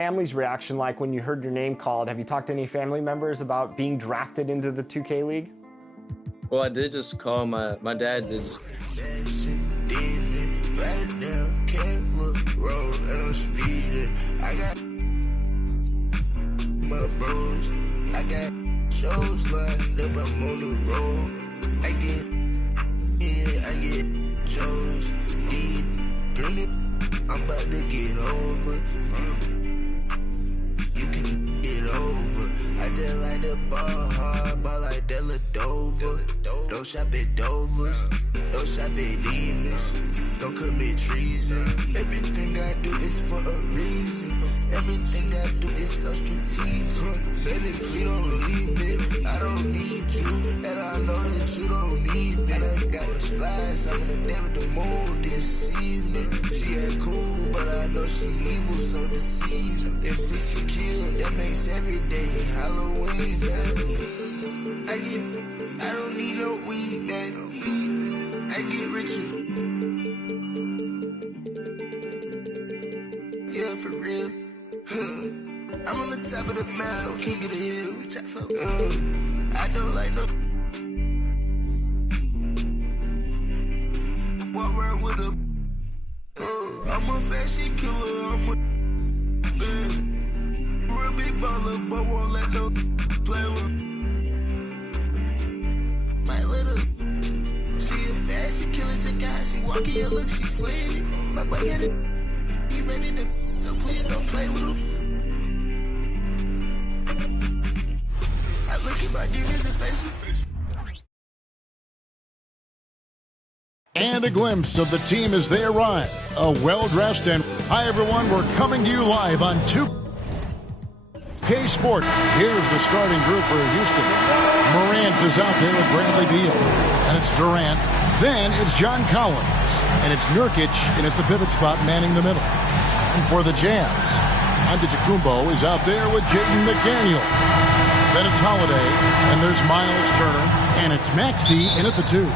Family's reaction like when you heard your name called? Have you talked to any family members about being drafted into the 2K League? Well, I did just call my dad did just I got my bros, I got shows lined up, I'm on the road. I get shows, I'm about to get over. You can get over. I just like the ball hard, ball like Della Dover. Don't shop at Dover's, don't shop at Demons. Don't commit treason. Everything I do is for a reason. Everything I do is so strategic. Baby, please don't leave me. I don't need you, and I know that you don't need me. I got the flies, I'm gonna dance with the moon this evening. She ain't cool, but I know she evil, so deceiving. If this can kill, that makes every day Halloween. I don't need no weed, man. I get richer. Yeah, for real. I'm on the top of the mountain, king of the hill. I don't like no. Walk around with a. I'm a fashion killer. I'm a. Real big baller, but won't let no play with. My little. She a fashion killer. Check out how she walking. Yeah, look, she slaying it. My boy got it. He ready to. So please don't play with him. I look at my demons and face them. And a glimpse of the team as they arrive. A well-dressed and... Hi, everyone. We're coming to you live on 2K Sport. Here's the starting group for Houston. Morant is out there with Bradley Beal. And it's Durant. Then it's John Collins. And it's Nurkic in at the pivot spot manning the middle. And for the Jazz, Antetokounmpo is out there with Jaden McDaniel. Then it's Holiday, and there's Miles Turner, and it's Maxey in at the 2.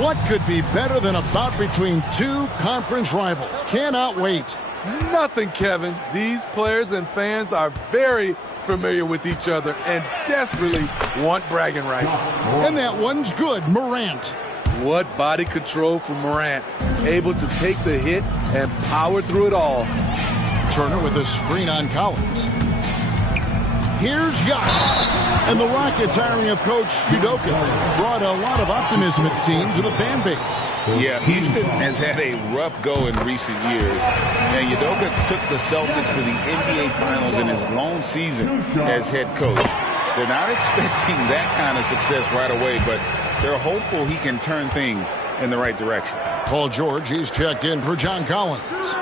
What could be better than a bout between two conference rivals? Cannot wait. Nothing, Kevin. These players and fans are very familiar with each other and desperately want bragging rights. And that one's good, Morant. What body control from Morant. Able to take the hit and power through it all. Turner with a screen on Collins. Here's Giannis. And the Rockets hiring of Coach Udoka brought a lot of optimism, it seems, to the fan base. Yeah, Houston has had a rough go in recent years. And Udoka took the Celtics to the NBA Finals in his lone season as head coach. They're not expecting that kind of success right away, but they're hopeful he can turn things in the right direction. Paul George, he's checked in for John Collins.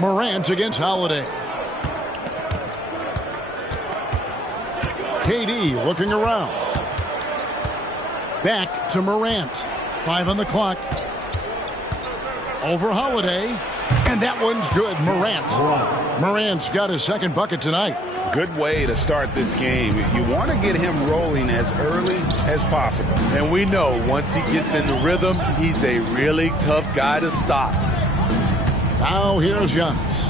Morant against Holiday. KD looking around. Back to Morant. 5 on the clock. Over Holiday. And that one's good, Morant. Morant's got his second bucket tonight. Good way to start this game. You want to get him rolling as early as possible. And we know once he gets in the rhythm, he's a really tough guy to stop. Now here's Giannis.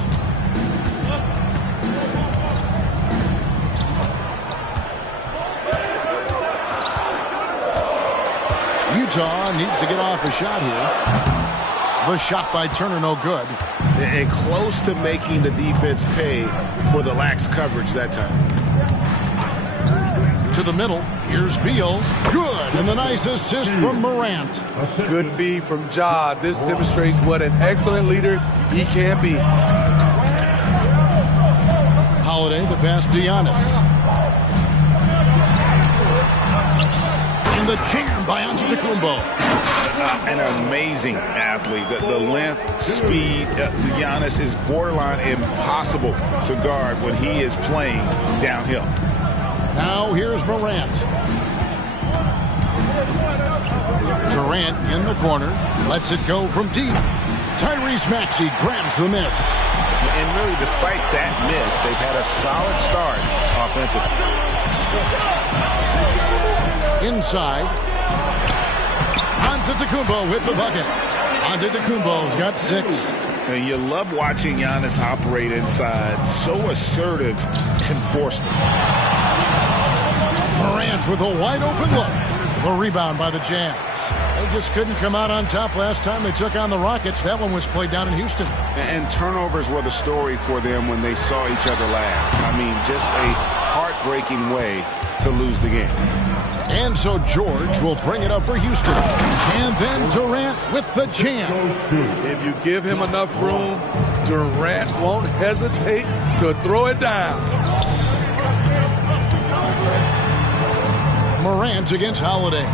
Utah needs to get off a shot here. The shot by Turner, no good. And close to making the defense pay for the lax coverage that time. To the middle, here's Beal. Good, and the nice assist from Morant. Good feed from Ja. This demonstrates what an excellent leader he can be. Holiday, the pass to Giannis. And the jam by Antetokounmpo. An amazing athlete. The length, speed, Giannis is borderline impossible to guard when he is playing downhill. Now here's Morant. Durant in the corner. Lets it go from deep. Tyrese Maxey grabs the miss. And really, despite that miss, they've had a solid start offensively. Inside. Antetokounmpo with the bucket. Antetokounmpo's got 6. And you love watching Giannis operate inside. So assertive enforcement. Morant with a wide-open look. The rebound by the Jazz. They just couldn't come out on top last time they took on the Rockets. That one was played down in Houston. And turnovers were the story for them when they saw each other last. I mean, just a heartbreaking way to lose the game. And so George will bring it up for Houston. And then Durant with the jam. If you give him enough room, Durant won't hesitate to throw it down. Morant against Holiday.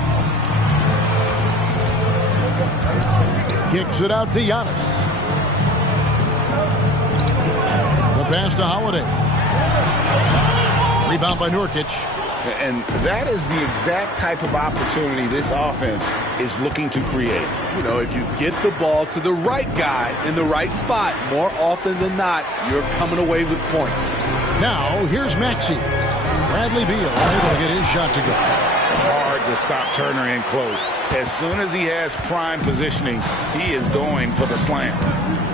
Kicks it out to Giannis. The pass to Holiday. Rebound by Nurkic. And that is the exact type of opportunity this offense is looking to create. You know, if you get the ball to the right guy in the right spot, more often than not, you're coming away with points. Now, here's Maxey. Bradley Beal able to get his shot to go. Hard to stop Turner in close. As soon as he has prime positioning, he is going for the slam.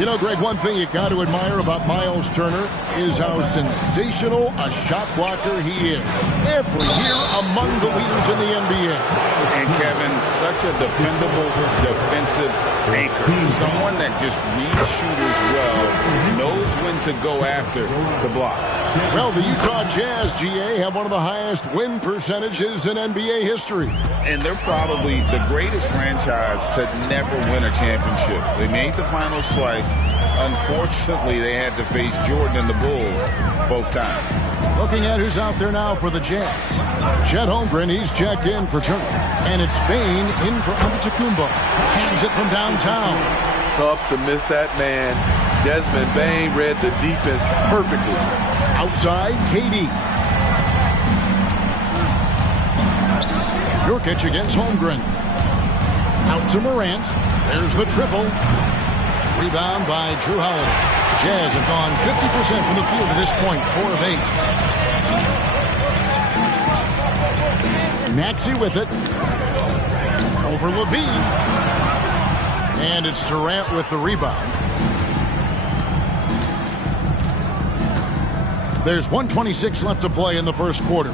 You know, Greg, one thing you got to admire about Miles Turner is how sensational a shot blocker he is. Every year among the leaders in the NBA. And Kevin, such a dependable defensive anchor. Someone that just reads shooters well, knows when to go after the block. Well, the Utah Jazz, GA, have one of the highest win percentages in NBA history. And they're probably the greatest franchise to never win a championship. They made the finals twice. Unfortunately, they had to face Jordan and the Bulls both times. Looking at who's out there now for the Jazz. Chet Holmgren, he's checked in for Turner. And it's Bane in for Antetokounmpo. Hands it from downtown. Tough to miss that man. Desmond Bane read the defense perfectly. Outside, KD. Nurkic against Holmgren. Out to Morant. There's the triple. Rebound by Drew Holiday. Jazz have gone 50% from the field at this point, 4 of 8. Maxey with it. Over Levine. And it's Durant with the rebound. There's 1:26 left to play in the first quarter.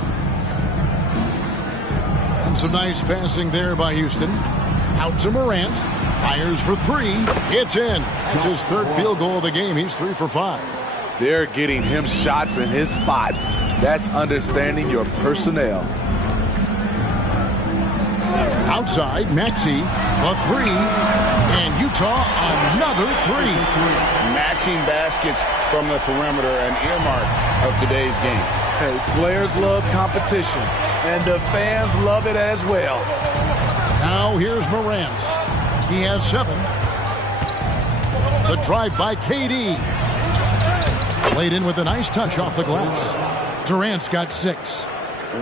And some nice passing there by Houston. Out to Morant. Fires for 3. It's in. That's his third field goal of the game. He's 3 for 5. They're getting him shots in his spots. That's understanding your personnel. Outside, Maxey, a 3. And Utah, another 3. Matching baskets from the perimeter, an earmark of today's game. Hey, players love competition, and the fans love it as well. Now here's Morant. He has 7. The drive by KD. Played in with a nice touch off the glass. Durant's got 6.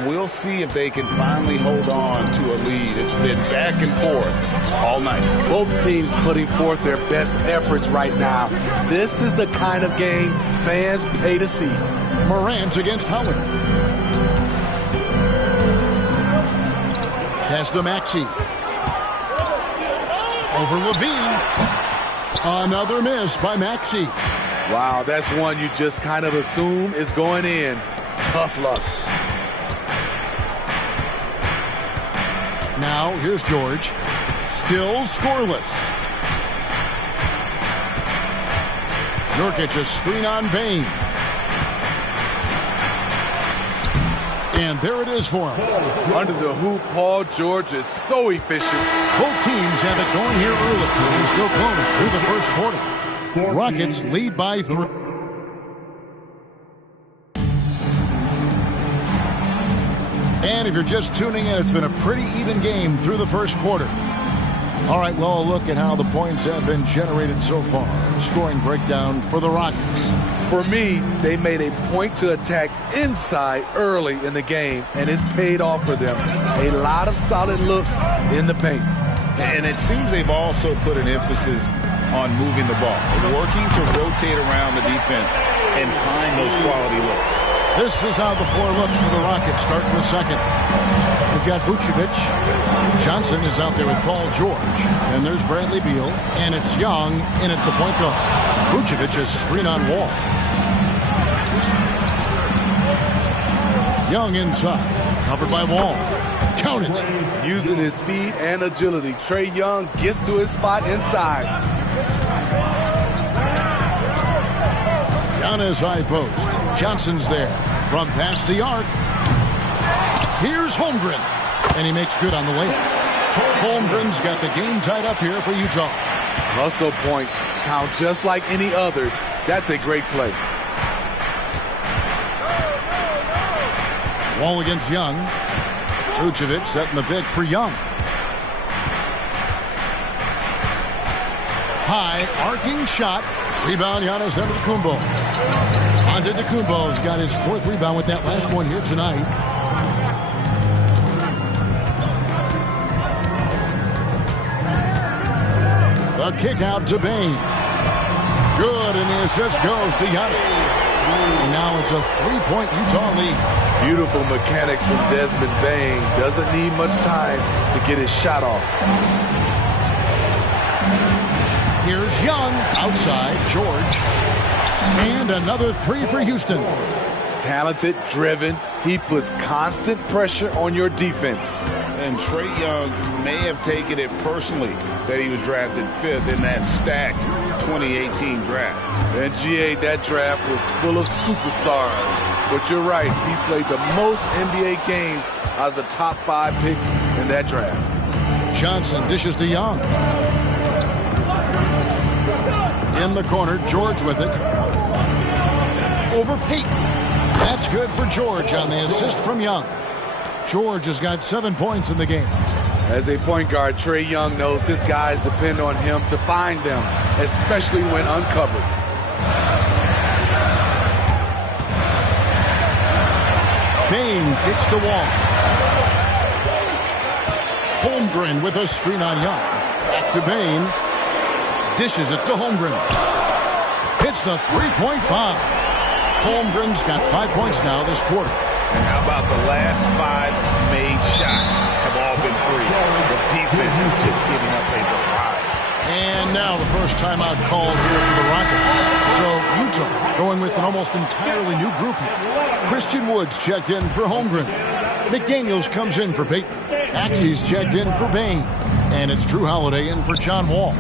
We'll see if they can finally hold on to a lead. It's been back and forth all night. Both teams putting forth their best efforts right now. This is the kind of game fans pay to see. Morant against Holiday. Pass to Maxey. Over Levine. Another miss by Maxey. Wow, that's one you just kind of assume is going in. Tough luck. Now, here's George. Still scoreless. Nurkic, a screen on Bane. And there it is for him. Under the hoop, Paul George is so efficient. Both teams have it going here early and still close through the first quarter. Rockets lead by 3. And if you're just tuning in, it's been a pretty even game through the first quarter. All right, well, a look at how the points have been generated so far. Scoring breakdown for the Rockets. For me, they made a point to attack inside early in the game, and it's paid off for them. A lot of solid looks in the paint. And it seems they've also put an emphasis on moving the ball, working to rotate around the defense and find those quality looks. This is how the floor looks for the Rockets starting the second. They've got Vucevic. Johnson is out there with Paul George. And there's Bradley Beal. And it's Young in at the point guard. Vucevic is screen on Wall. Young inside. Covered by Wall. Count it. Using his speed and agility, Trae Young gets to his spot inside. Giannis high post. Johnson's there from past the arc. Here's Holmgren, and he makes good on the layup. Holmgren's got the game tied up here for Utah. Hustle points count just like any others. That's a great play. Wall against Young. Vucevic setting the pick for Young. High arcing shot. Rebound Giannis Antetokounmpo. Antetokounmpo's got his 4th rebound with that last one here tonight. The kick out to Bain. Good, and the assist goes to Giannis. And now it's a 3-point Utah lead. Beautiful mechanics from Desmond Bain. Doesn't need much time to get his shot off. Here's Young outside George. And another 3 for Houston. Talented, driven. He puts constant pressure on your defense. And Trae Young may have taken it personally that he was drafted 5th in that stacked 2018 draft. And GA, that draft was full of superstars. But you're right, he's played the most NBA games out of the top 5 picks in that draft. Johnson dishes to Young. In the corner, George with it. Over Payton. That's good for George on the assist from Young. George has got 7 points in the game. As a point guard, Trae Young knows his guys depend on him to find them, especially when uncovered. Bain kicks the Wall. Holmgren with a screen on Young. Back to Bain. Dishes it to Holmgren. Hits the 3-point bomb. Holmgren's got 5 points now this quarter. And how about the last 5 made shots have all been threes? The defense is just giving up a variety. And now the first timeout called here for the Rockets. So Utah going with an almost entirely new group here. Christian Woods checked in for Holmgren. McDaniels comes in for Payton. Axie's checked in for Bain. And it's Drew Holiday in for John Wall.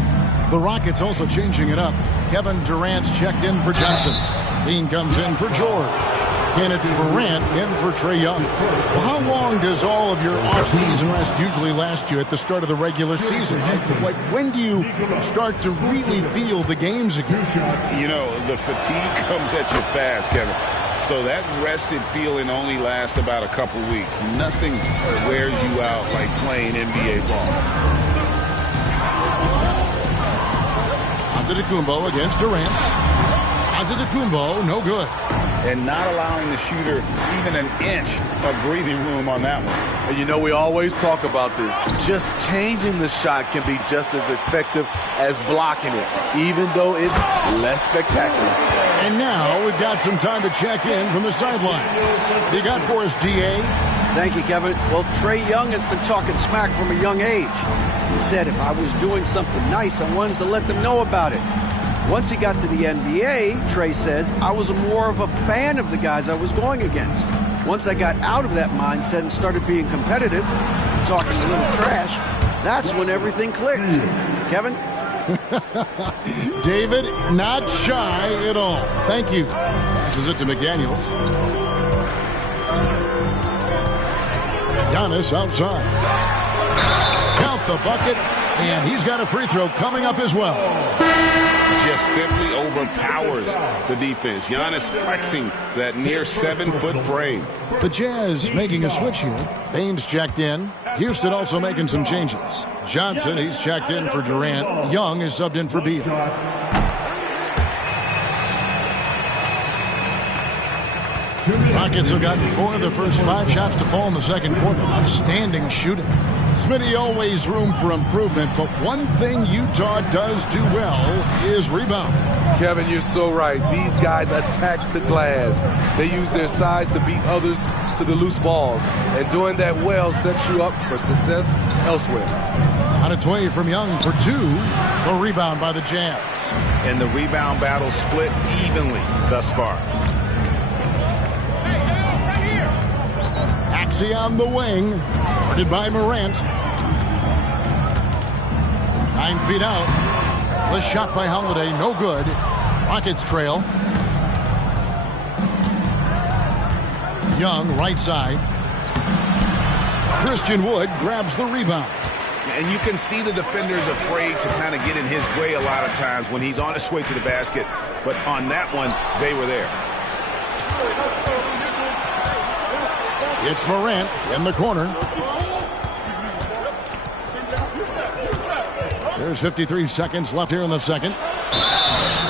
The Rockets also changing it up. Kevin Durant's checked in for Johnson. Dean comes in for George. And it's Durant in for Trae Young. Well, how long does all of your off-season rest usually last you at the start of the regular season? Like, when do you start to really feel the games again? You know, the fatigue comes at you fast, Kevin. So that rested feeling only lasts about a couple weeks. Nothing wears you out like playing NBA ball. Antetokounmpo against Durant. Antetokounmpo, no good. And not allowing the shooter even an inch of breathing room on that one. And you know, we always talk about this. Just changing the shot can be just as effective as blocking it, even though it's less spectacular. And now we've got some time to check in from the sideline. You got for us, D.A.? Thank you, Kevin. Well, Trae Young has been talking smack from a young age. He said if I was doing something nice, I wanted to let them know about it. Once he got to the NBA, Trae says, I was more of a fan of the guys I was going against. Once I got out of that mindset and started being competitive, talking a little trash, that's when everything clicked. Kevin? David, not shy at all. Thank you. This is it to McDaniels. Giannis outside. Count the bucket, and he's got a free throw coming up as well. Just simply overpowers the defense. Giannis flexing that near 7-foot frame. The Jazz making a switch here. Bain's checked in. Houston also making some changes. Johnson, he's checked in for Durant. Young is subbed in for Beal. Rockets have gotten 4 of the first 5 shots to fall in the second quarter. Outstanding shooting. Smitty, always room for improvement, but one thing Utah does do well is rebound. Kevin, you're so right. These guys attack the glass. They use their size to beat others to the loose balls. And doing that well sets you up for success elsewhere. On its way from Young for two. The rebound by the Jazz. And the rebound battle split evenly thus far. Maxey on the wing. Guarded by Morant. 9 feet out. The shot by Holiday, no good. Rockets trail. Young, right side. Christian Wood grabs the rebound. And you can see the defenders afraid to kind of get in his way a lot of times when he's on his way to the basket. But on that one, they were there. It's Morant in the corner. There's 53 seconds left here in the second.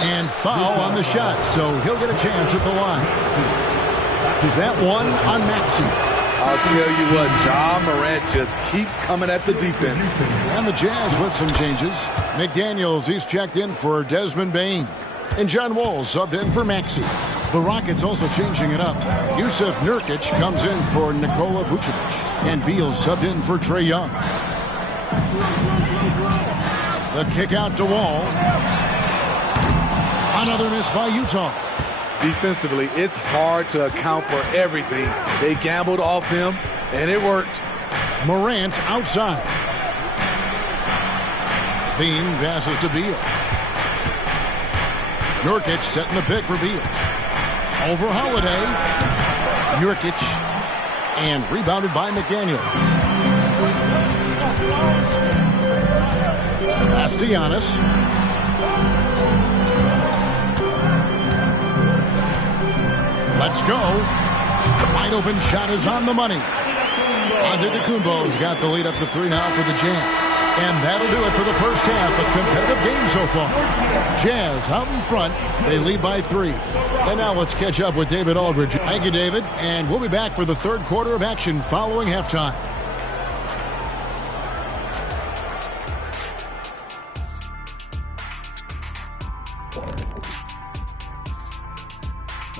And foul on the shot, so he'll get a chance at the line. That one on Maxey. I'll tell you what, Ja Morant just keeps coming at the defense. And the Jazz with some changes. McDaniels, he's checked in for Desmond Bane. And John Wall subbed in for Maxey. The Rockets also changing it up. Yusuf Nurkic comes in for Nikola Vucevic. And Beal subbed in for Trae Young. The kick out to Wall. Another miss by Utah. Defensively, it's hard to account for everything. They gambled off him, and it worked. Morant outside. Bean passes to Beal. Nurkic setting the pick for Beal. Over Holiday. Nurkic. And rebounded by McDaniels. Pass to Giannis. Let's go. Wide open shot is on the money. Antetokounmpo's got the lead up to 3 now for the Jazz. And that'll do it for the first half. A competitive game so far. Jazz out in front. They lead by 3. And now let's catch up with David Aldridge. Thank you, David. And we'll be back for the third quarter of action following halftime.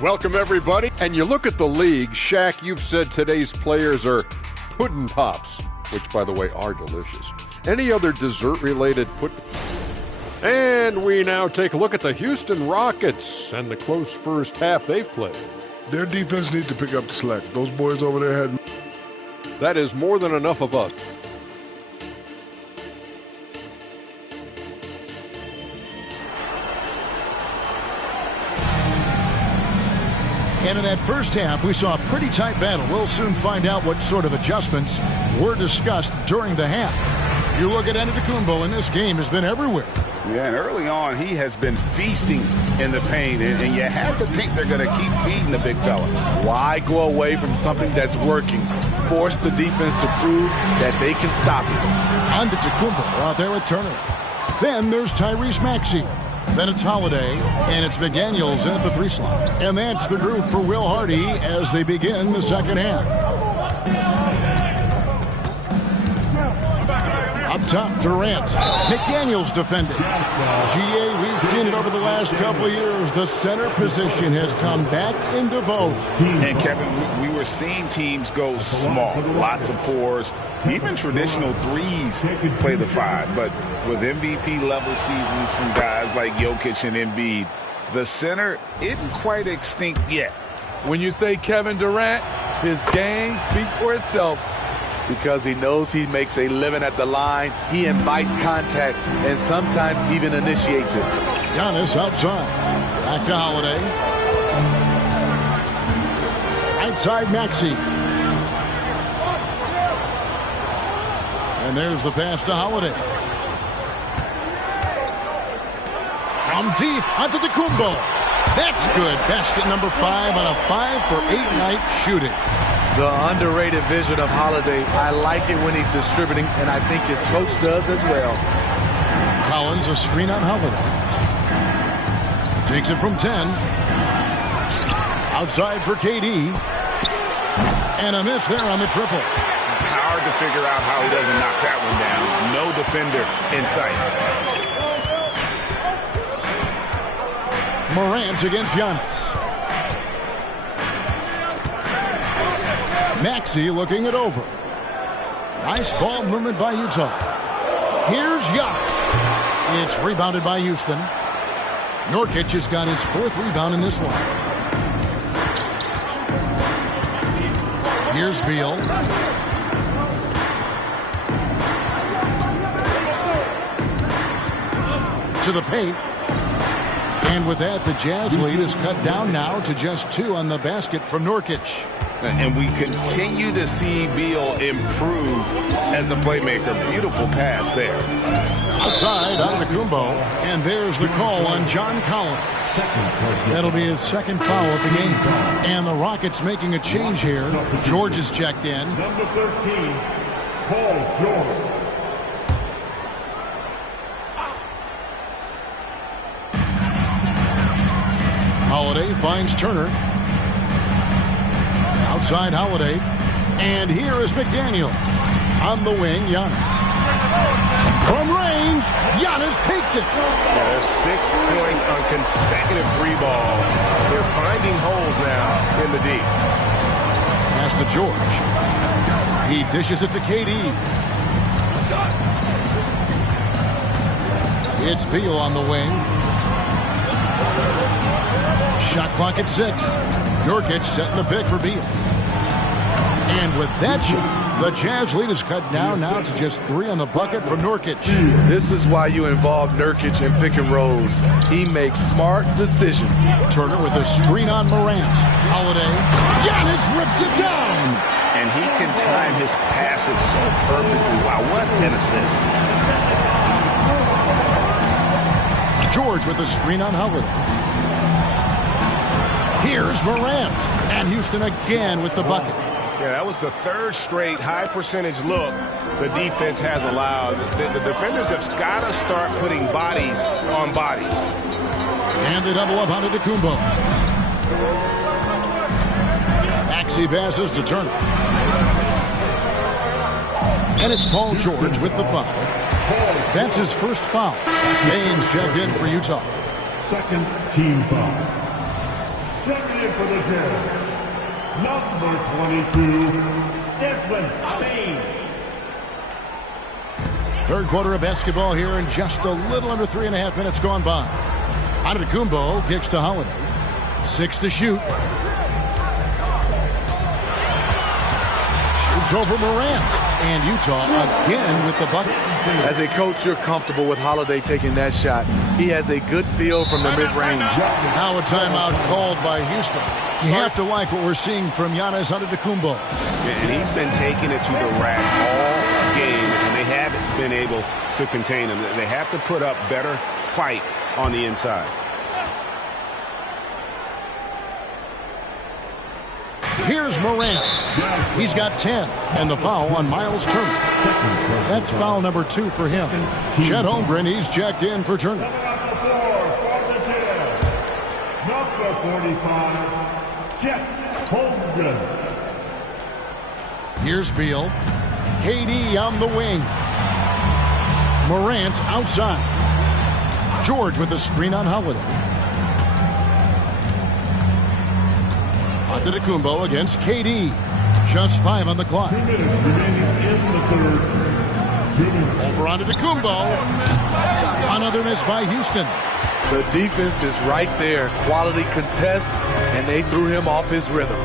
Welcome, everybody. And you look at the league, Shaq, you've said today's players are pudding pops, which, by the way, are delicious. Any other dessert-related And we now take a look at the Houston Rockets and the close first half they've played. Their defense needs to pick up the slack. Those boys over there had... That is more than enough of us. And in that first half, we saw a pretty tight battle. We'll soon find out what sort of adjustments were discussed during the half. You look at Antetokounmpo, and this game has been everywhere. Yeah, and early on, he has been feasting in the paint, and you have to think they're going to keep feeding the big fella. Why go away from something that's working? Force the defense to prove that they can stop it. Antetokounmpo out there with Turner. Then there's Tyrese Maxey. Then it's Holiday, and it's McDaniels in at the 3 slot. And that's the group for Will Hardy as they begin the second half. Up top, Durant. McDaniels defending. GA, we've seen it over the last couple of years. The center position has come back into vogue. And Kevin, we were seeing teams go small. Lots of 4s. Even traditional 3s play the 5. But with MVP level seasons from guys like Jokic and Embiid, the center isn't quite extinct yet. When you say Kevin Durant, his game speaks for itself. Because he knows he makes a living at the line, he invites contact and sometimes even initiates it. Giannis outside. Back to Holiday. Outside Maxey. And there's the pass to Holiday. From deep onto the Antetokounmpo. That's good. Basket number 5 on a 5-for-8 night shooting. The underrated vision of Holiday. I like it when he's distributing, and I think his coach does as well. Collins, a screen on Holiday. Takes it from 10. Outside for KD. And a miss there on the triple. Power to figure out how he doesn't knock that one down. No defender in sight. Morant against Giannis. Maxey looking it over. Nice ball movement by Utah. Here's Giannis. It's rebounded by Houston. Nurkic has got his 4th rebound in this one. Here's Beal. To the paint. And with that, the Jazz lead is cut down now to just 2 on the basket from Nurkic. And we continue to see Beal improve as a playmaker. Beautiful pass there. Outside, Antetokounmpo. And there's the call on John Collins. That'll be his 2nd foul of the game. And the Rockets making a change here. George is checked in. Number 13, Paul George. Holiday finds Turner. Outside Holiday. And here is McDaniel. On the wing, Giannis. From range, Giannis takes it. Yeah, there's 6 points on consecutive 3 balls. They're finding holes now in the D. Pass to George. He dishes it to KD. It's Beal on the wing. Shot clock at 6. Nurkic setting the pick for Beal. And with that shot, the Jazz lead is cut down now to just 3 on the bucket from Nurkic. This is why you involve Nurkic in pick and rolls. He makes smart decisions. Turner with a screen on Morant. Holiday. Giannis rips it down. And he can time his passes so perfectly. Wow, what an assist. George with a screen on Holiday. Here's Morant. And Houston again with the bucket. Yeah, that was the 3rd straight high percentage look the defense has allowed. The defenders have got to start putting bodies on bodies. And they double up on Antetokounmpo. Maxey passes to Turner. And it's Paul George with the foul. That's his 1st foul. Baines checked in for Utah. 2nd team foul. Checking in for the Jazz. Number 22, Desmond Bain. 3rd quarter of basketball here, and just a little under 3.5 minutes gone by. Antetokounmpo kicks to Holiday. 6 to shoot. Shoots over Morant. And Utah again with the bucket. As a coach, you're comfortable with Holiday taking that shot. He has a good feel from the mid-range. Now a timeout called by Houston. You have to like what we're seeing from Giannis Antetokounmpo. And he's been taking it to the rack all game, and they haven't been able to contain him. They have to put up better fight on the inside. Here's Morant. He's got 10. And the foul on Miles Turner. That's foul number 2 for him. Chet Holmgren, he's checked in for Turner. Number 4 for the Jazz. Number 45, Chet Holmgren. Here's Beal. KD on the wing. Morant outside. George with a screen on Holiday. Antetokounmpo against KD. Just 5 on the clock. 2 minutes remaining in the 3rd. 2 minutes. Over Antetokounmpo. Another miss by Houston. The defense is right there. Quality contest, and they threw him off his rhythm.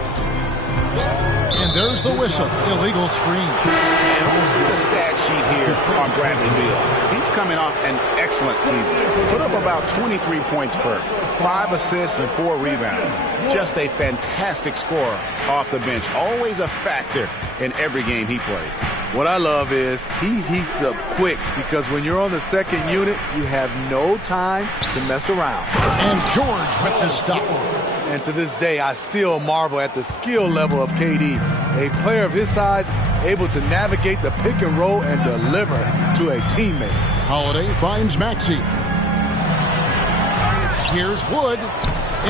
And there's the whistle. Illegal screen. And we'll see the stat sheet here on Bradley Beal. He's coming off an excellent season. Put up about 23 points per, 5 assists and 4 rebounds. Just a fantastic scorer off the bench. Always a factor in every game he plays. What I love is he heats up quick because when you're on the 2nd unit, you have no time to mess around. And George with the stuff. And to this day, I still marvel at the skill level of KD. A player of his size, able to navigate the pick and roll and deliver to a teammate. Holiday finds Maxey. Here's Wood.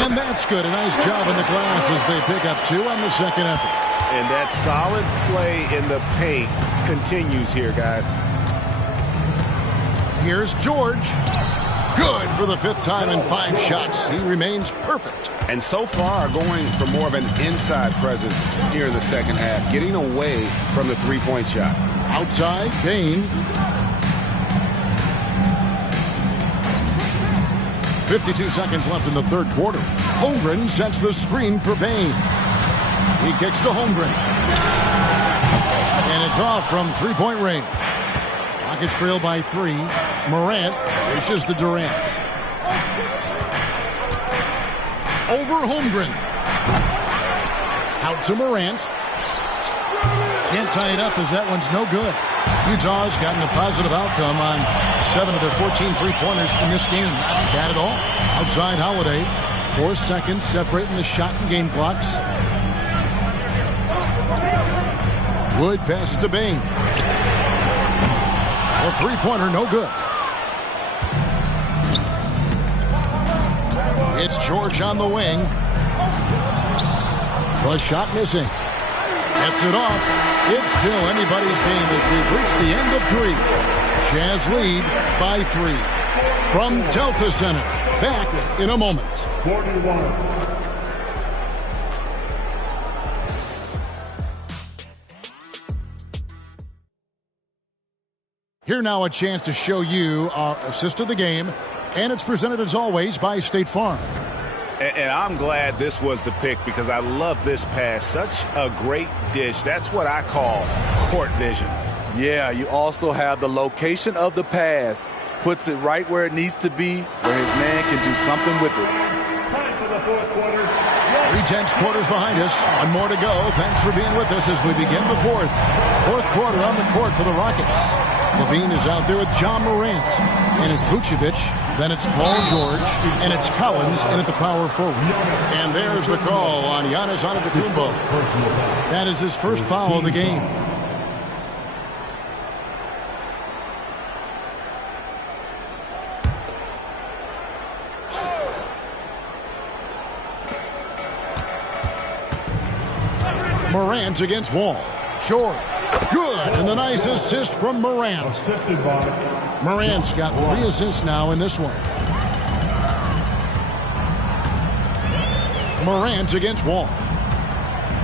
And that's good. A nice job in the glass as they pick up 2 on the 2nd effort. And that solid play in the paint continues here, guys. Here's George. Good for the 5th time in 5 shots. He remains perfect. And so far going for more of an inside presence here in the second half, getting away from the three-point shot. Outside, Bain. 52 seconds left in the 3rd quarter. Holmgren sets the screen for Bain. He kicks to Holmgren. And it's off from 3-point range. Rockets trail by 3. Morant dishes to Durant. Over Holmgren. Out to Morant. Can't tie it up as that one's no good. Utah's gotten a positive outcome on 7 of their 14 three-pointers in this game. Not bad at all. Outside Holiday. 4 seconds separating the shot and game clocks. Wood passes to Bain. A three-pointer, no good. It's George on the wing. The shot missing. Gets it off. It's still anybody's game as we've reached the end of 3. Jazz lead by 3. From Delta Center. Back in a moment. 41. Here now a chance to show you our assist of the game, and it's presented as always by State Farm. And I'm glad this was the pick because I love this pass. Such a great dish. That's what I call court vision. Yeah, you also have the location of the pass. Puts it right where it needs to be, where his man can do something with it. Time for the 4th quarter. 3/10 quarters behind us. One more to go. Thanks for being with us as we begin the 4th. 4th quarter on the court for the Rockets. Levine is out there with John Morant. And it's Vucevic. Then it's Paul George. And it's Collins in at the power forward. And there's the call on Giannis Antetokounmpo. That is his first foul of the game. Morant against Wall. George. Good. And the nice assist from Morant. Morant's got 3 assists now in this one. Morant against Wall.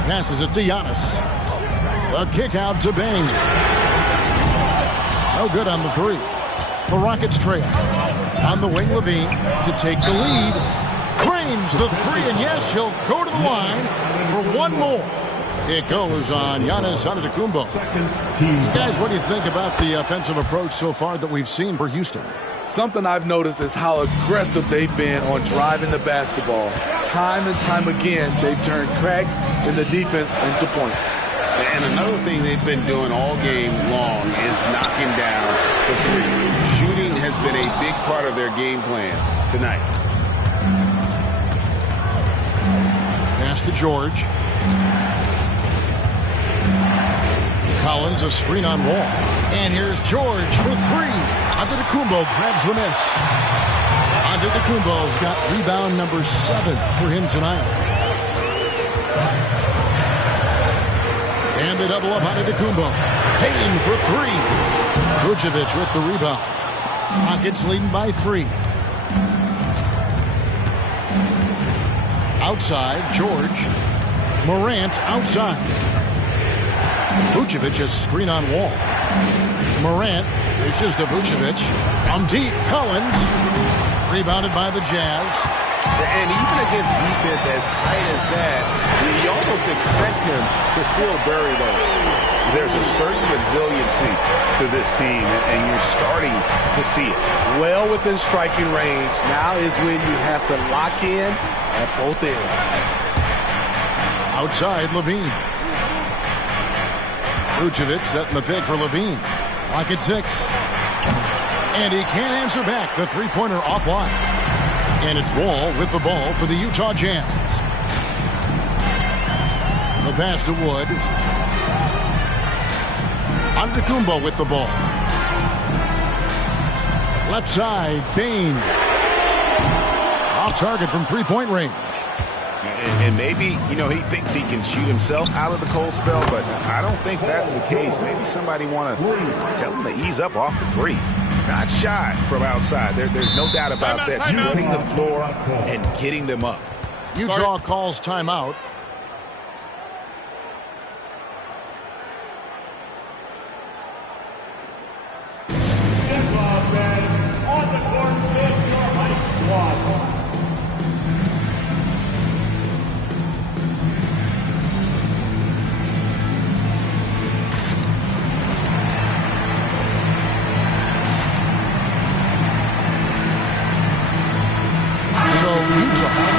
Passes it to Giannis. A kick out to Bain. No good on the 3. The Rockets trail. On the wing, Levine to take the lead. Cranes the 3, and yes, he'll go to the line for one more. It goes on Giannis Antetokounmpo. You guys, what do you think about the offensive approach so far that we've seen for Houston? Something I've noticed is how aggressive they've been on driving the basketball. Time and time again, they've turned cracks in the defense into points. And another thing they've been doing all game long is knocking down the 3. Shooting has been a big part of their game plan tonight. Pass to George. Collins, a screen on Wall. And here's George for 3. Antetokounmpo grabs the miss. Antetokounmpo's got rebound number 7 for him tonight. And they double up Antetokounmpo. Payne for 3. Vucevic with the rebound. Rockets leading by 3. Outside, George. Morant outside. Vucevic a screen on Wall. Morant dishes to Vucevic. From deep, Collins. Rebounded by the Jazz. And even against defense as tight as that, you almost expect him to still bury those. There's a certain resiliency to this team, and you're starting to see it. Well within striking range. Now is when you have to lock in at both ends. Outside, Levine. Vucevic setting the pick for Levine. Rocket 6. And he can't answer back. The three-pointer offline. And it's Wall with the ball for the Utah Jazz. The pass to Wood. Antetokounmpo with the ball. Left side, Bain. Off target from three-point range. And maybe, you know, he thinks he can shoot himself out of the cold spell, but I don't think that's the case. Maybe somebody want to tell him to ease up off the threes. Not shy from outside. There's no doubt about that. Spreading the floor and getting them up. Utah calls timeout.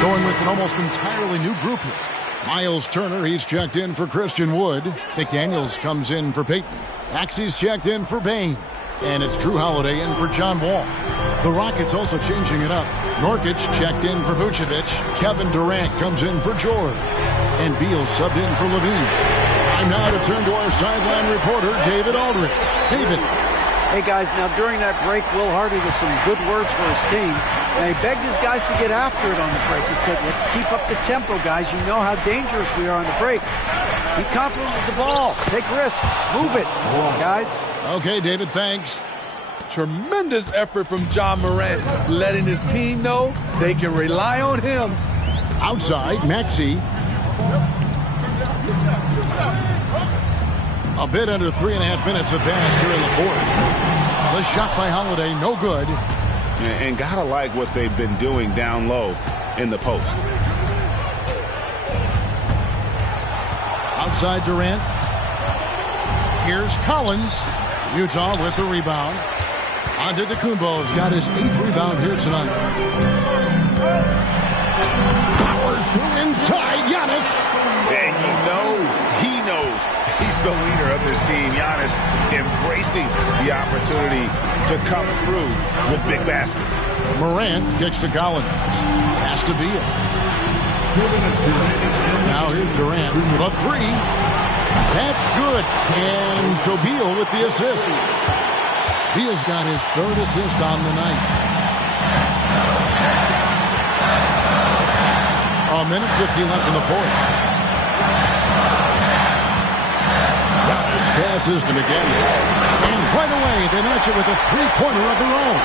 Going with an almost entirely new group here. Miles Turner, he's checked in for Christian Wood. McDaniels comes in for Peyton. Axie's checked in for Bain. And it's Drew Holiday in for John Wall. The Rockets also changing it up. Nurkic checked in for Vucevic. Kevin Durant comes in for George. And Beal subbed in for Levine. Time now to turn to our sideline reporter, David Aldridge. David. Hey, guys, now during that break, Will Hardy with some good words for his team. And he begged his guys to get after it on the break. He said, let's keep up the tempo, guys. You know how dangerous we are on the break. Be confident with the ball. Take risks. Move it, guys. Okay, David, thanks. Tremendous effort from John Morant, letting his team know they can rely on him. Outside, Maxey. A bit under 3.5 minutes have passed here in the fourth. The shot by Holiday, no good. And gotta like what they've been doing down low in the post. Outside Durant. Here's Collins. Utah with the rebound. Antetokounmpo's got his 8th rebound here tonight. Powers through inside. Giannis. And you know he knows he's the leader of this team. Giannis embracing the opportunity to come through with big baskets. Morant kicks to Collins. Pass to Beal. Now here's Durant. The three. That's good. And so Beal with the assist. Beal's got his 3rd assist on the night. A minute 50 left in the fourth. Giannis passes to McDaniels. And right away, they match it with a three-pointer of their own.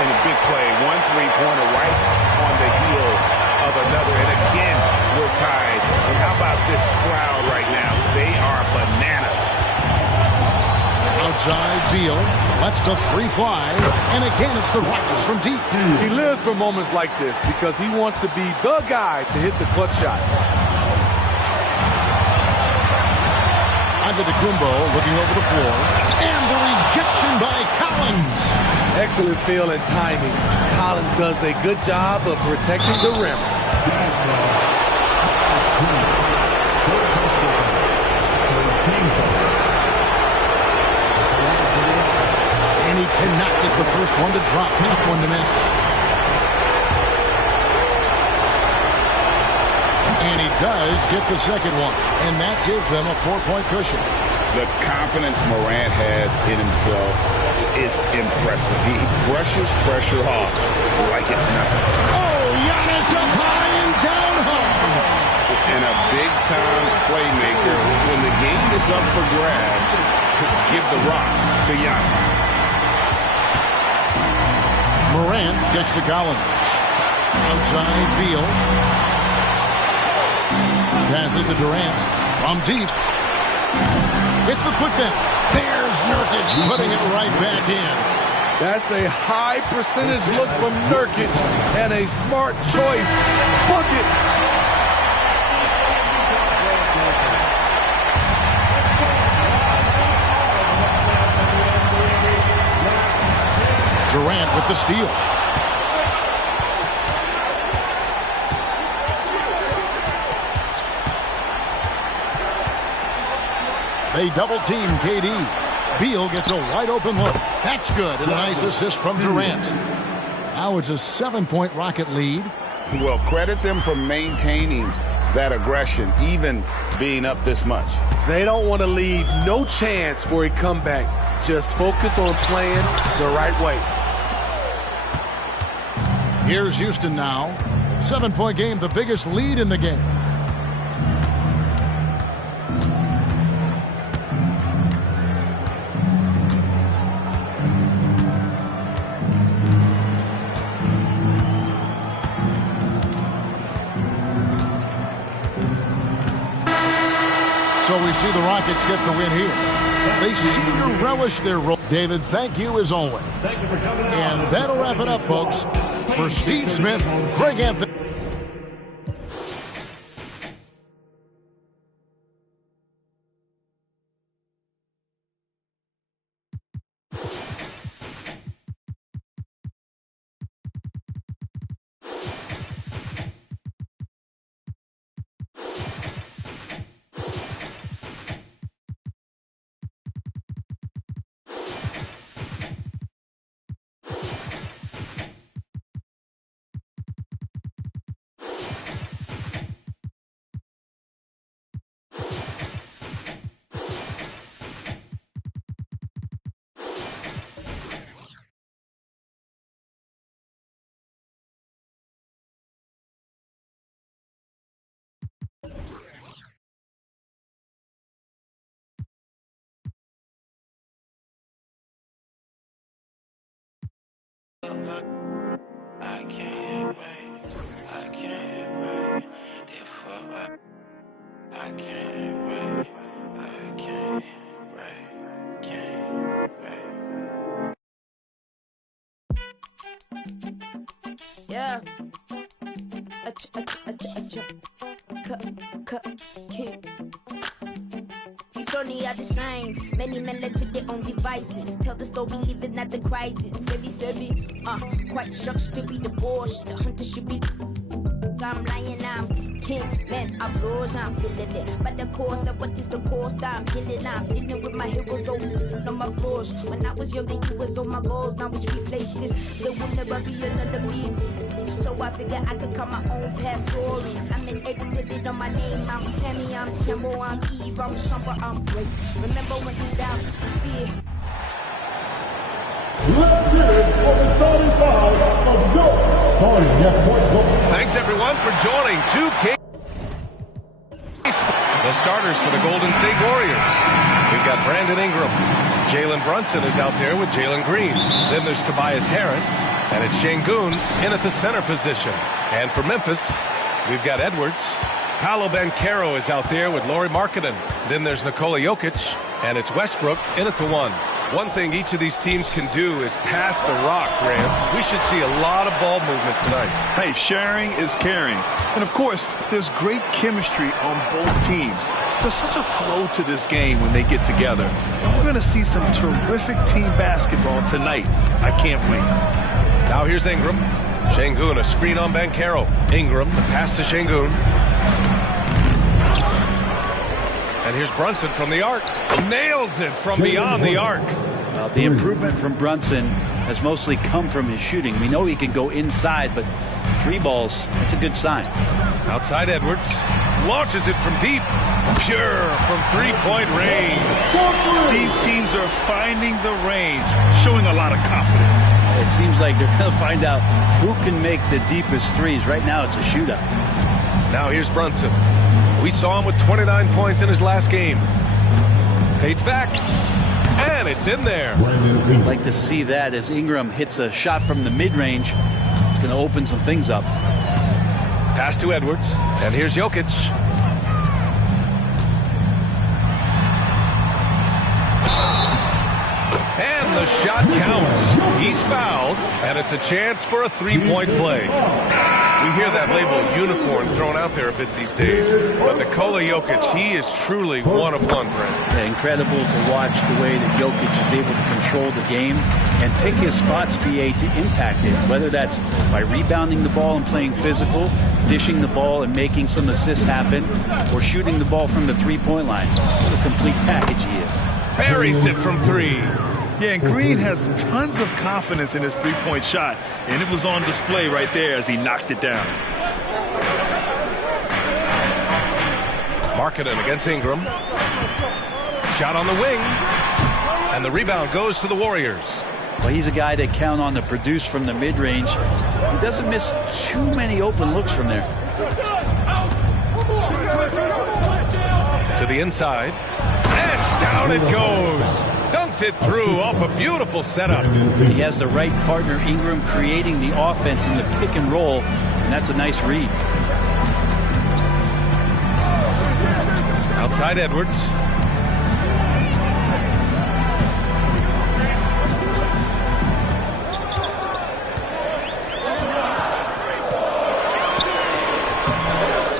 And a big play. 1 3-pointer right on the heels of another. And again, we're tied. And how about this crowd right now? They are bananas. Outside, Beal lets the three fly. And again, it's the Rockets from deep. He lives for moments like this because he wants to be the guy to hit the clutch shot. Antetokounmpo looking over the floor. And the rejection by Collins. Excellent feel and timing. Collins does a good job of protecting the rim. And he cannot get the first one to drop. Tough one to miss. And he does get the second one. And that gives them a 4-point cushion. The confidence Morant has in himself is impressive. He brushes pressure off like it's nothing. Oh, Giannis up high and down hard. And a big-time playmaker. When the game is up for grabs, give the rock to Giannis. Morant gets to Collins. Outside, Beal. Passes to Durant. From deep. With the putback. There's Nurkic putting it right back in. That's a high percentage look from Nurkic and a smart choice. Bucket. Durant with the steal. They double-team KD. Beal gets a wide-open look. That's good, and a nice assist from Durant. Now it's a 7-point Rocket lead. Well, credit them for maintaining that aggression, even being up this much. They don't want to leave no chance for a comeback. Just focus on playing the right way. Here's Houston now. 7-point game, the biggest lead in the game. So we see the Rockets get the win here. They seem to relish their role. David, thank you as always. And that'll wrap it up, folks. For Steve Smith, Craig Anthony. I can't wait. I can't wait. I can't wait. I can't wait. Can't wait. Yeah. These Sony are the shines. Many men led to their own devices. Tell the story, living at the crisis. Quite shocked to be divorced. The hunter should be. I'm lying, I'm king. Man, I'm rose, I'm feeling it. But the course of what is the cost? I'm healing, I'm dealing with my heroes on my floors. When I was younger, you was on my goals. Now it's replaced this. There will never be another me. So I figure I could cut my own past stories. I'm an exhibit on my name. I'm Sammy, I'm Timbo, I'm Eve, I'm Shumper, I'm great. Remember when you down fear. Let's hear it for the starting five of your starting at point guard. Thanks everyone for joining 2K. The starters for the Golden State Warriors. We've got Brandon Ingram. Jalen Brunson is out there with Jalen Green. Then there's Tobias Harris. And it's Şengün in at the center position. And for Memphis, we've got Edwards. Paolo Banchero is out there with Lauri Markkanen. Then there's Nikola Jokic. And it's Westbrook in at the one. One thing each of these teams can do is pass the rock, Graham. We should see a lot of ball movement tonight. Hey, sharing is caring. And of course, there's great chemistry on both teams. There's such a flow to this game when they get together. We're going to see some terrific team basketball tonight. I can't wait. Now here's Ingram. Şengün, a screen on Banchero. Ingram, the pass to Şengün. And here's Brunson from the arc. Nails it from beyond the arc. The improvement from Brunson has mostly come from his shooting. We know he can go inside, but three balls, that's a good sign. Outside Edwards. Launches it from deep. Pure from three-point range. These teams are finding the range, showing a lot of confidence. It seems like they're going to find out who can make the deepest threes. Right now, it's a shootout. Now here's Brunson. We saw him with 29 points in his last game. Fades back. And it's in there. I'd like to see that as Ingram hits a shot from the mid-range. It's going to open some things up. Pass to Edwards. And here's Jokic. And the shot counts. He's fouled, and it's a chance for a three-point play. We hear that label unicorn thrown out there a bit these days. But Nikola Jokic, he is truly one of one, Brent. Yeah, incredible to watch the way that Jokic is able to control the game and pick his spots, BA, to impact it. Whether that's by rebounding the ball and playing physical, dishing the ball and making some assists happen, or shooting the ball from the three-point line. What a complete package he is. Buries it from three. Yeah, and Green has tons of confidence in his three-point shot, and it was on display right there as he knocked it down. Markkanen against Ingram. Shot on the wing. And the rebound goes to the Warriors. Well, he's a guy that count on to produce from the mid-range. He doesn't miss too many open looks from there. To the inside. And down it goes. Dunked it through off a beautiful setup. He has the right partner, Ingram, creating the offense in the pick and roll, and that's a nice read. Outside Edwards.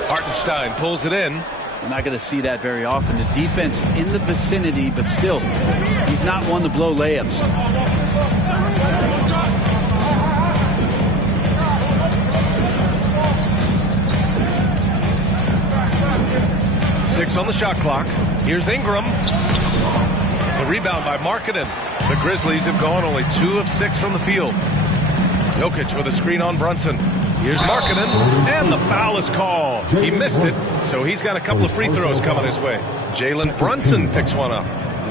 Hartenstein pulls it in. We're not going to see that very often. The defense in the vicinity, but still, he's not one to blow layups. 6 on the shot clock. Here's Ingram. The rebound by Markkanen. The Grizzlies have gone only 2 of 6 from the field. Jokic with a screen on Brunson. Here's Markkanen, and the foul is called. He missed it, so he's got a couple of free throws coming his way. Jalen Brunson picks one up.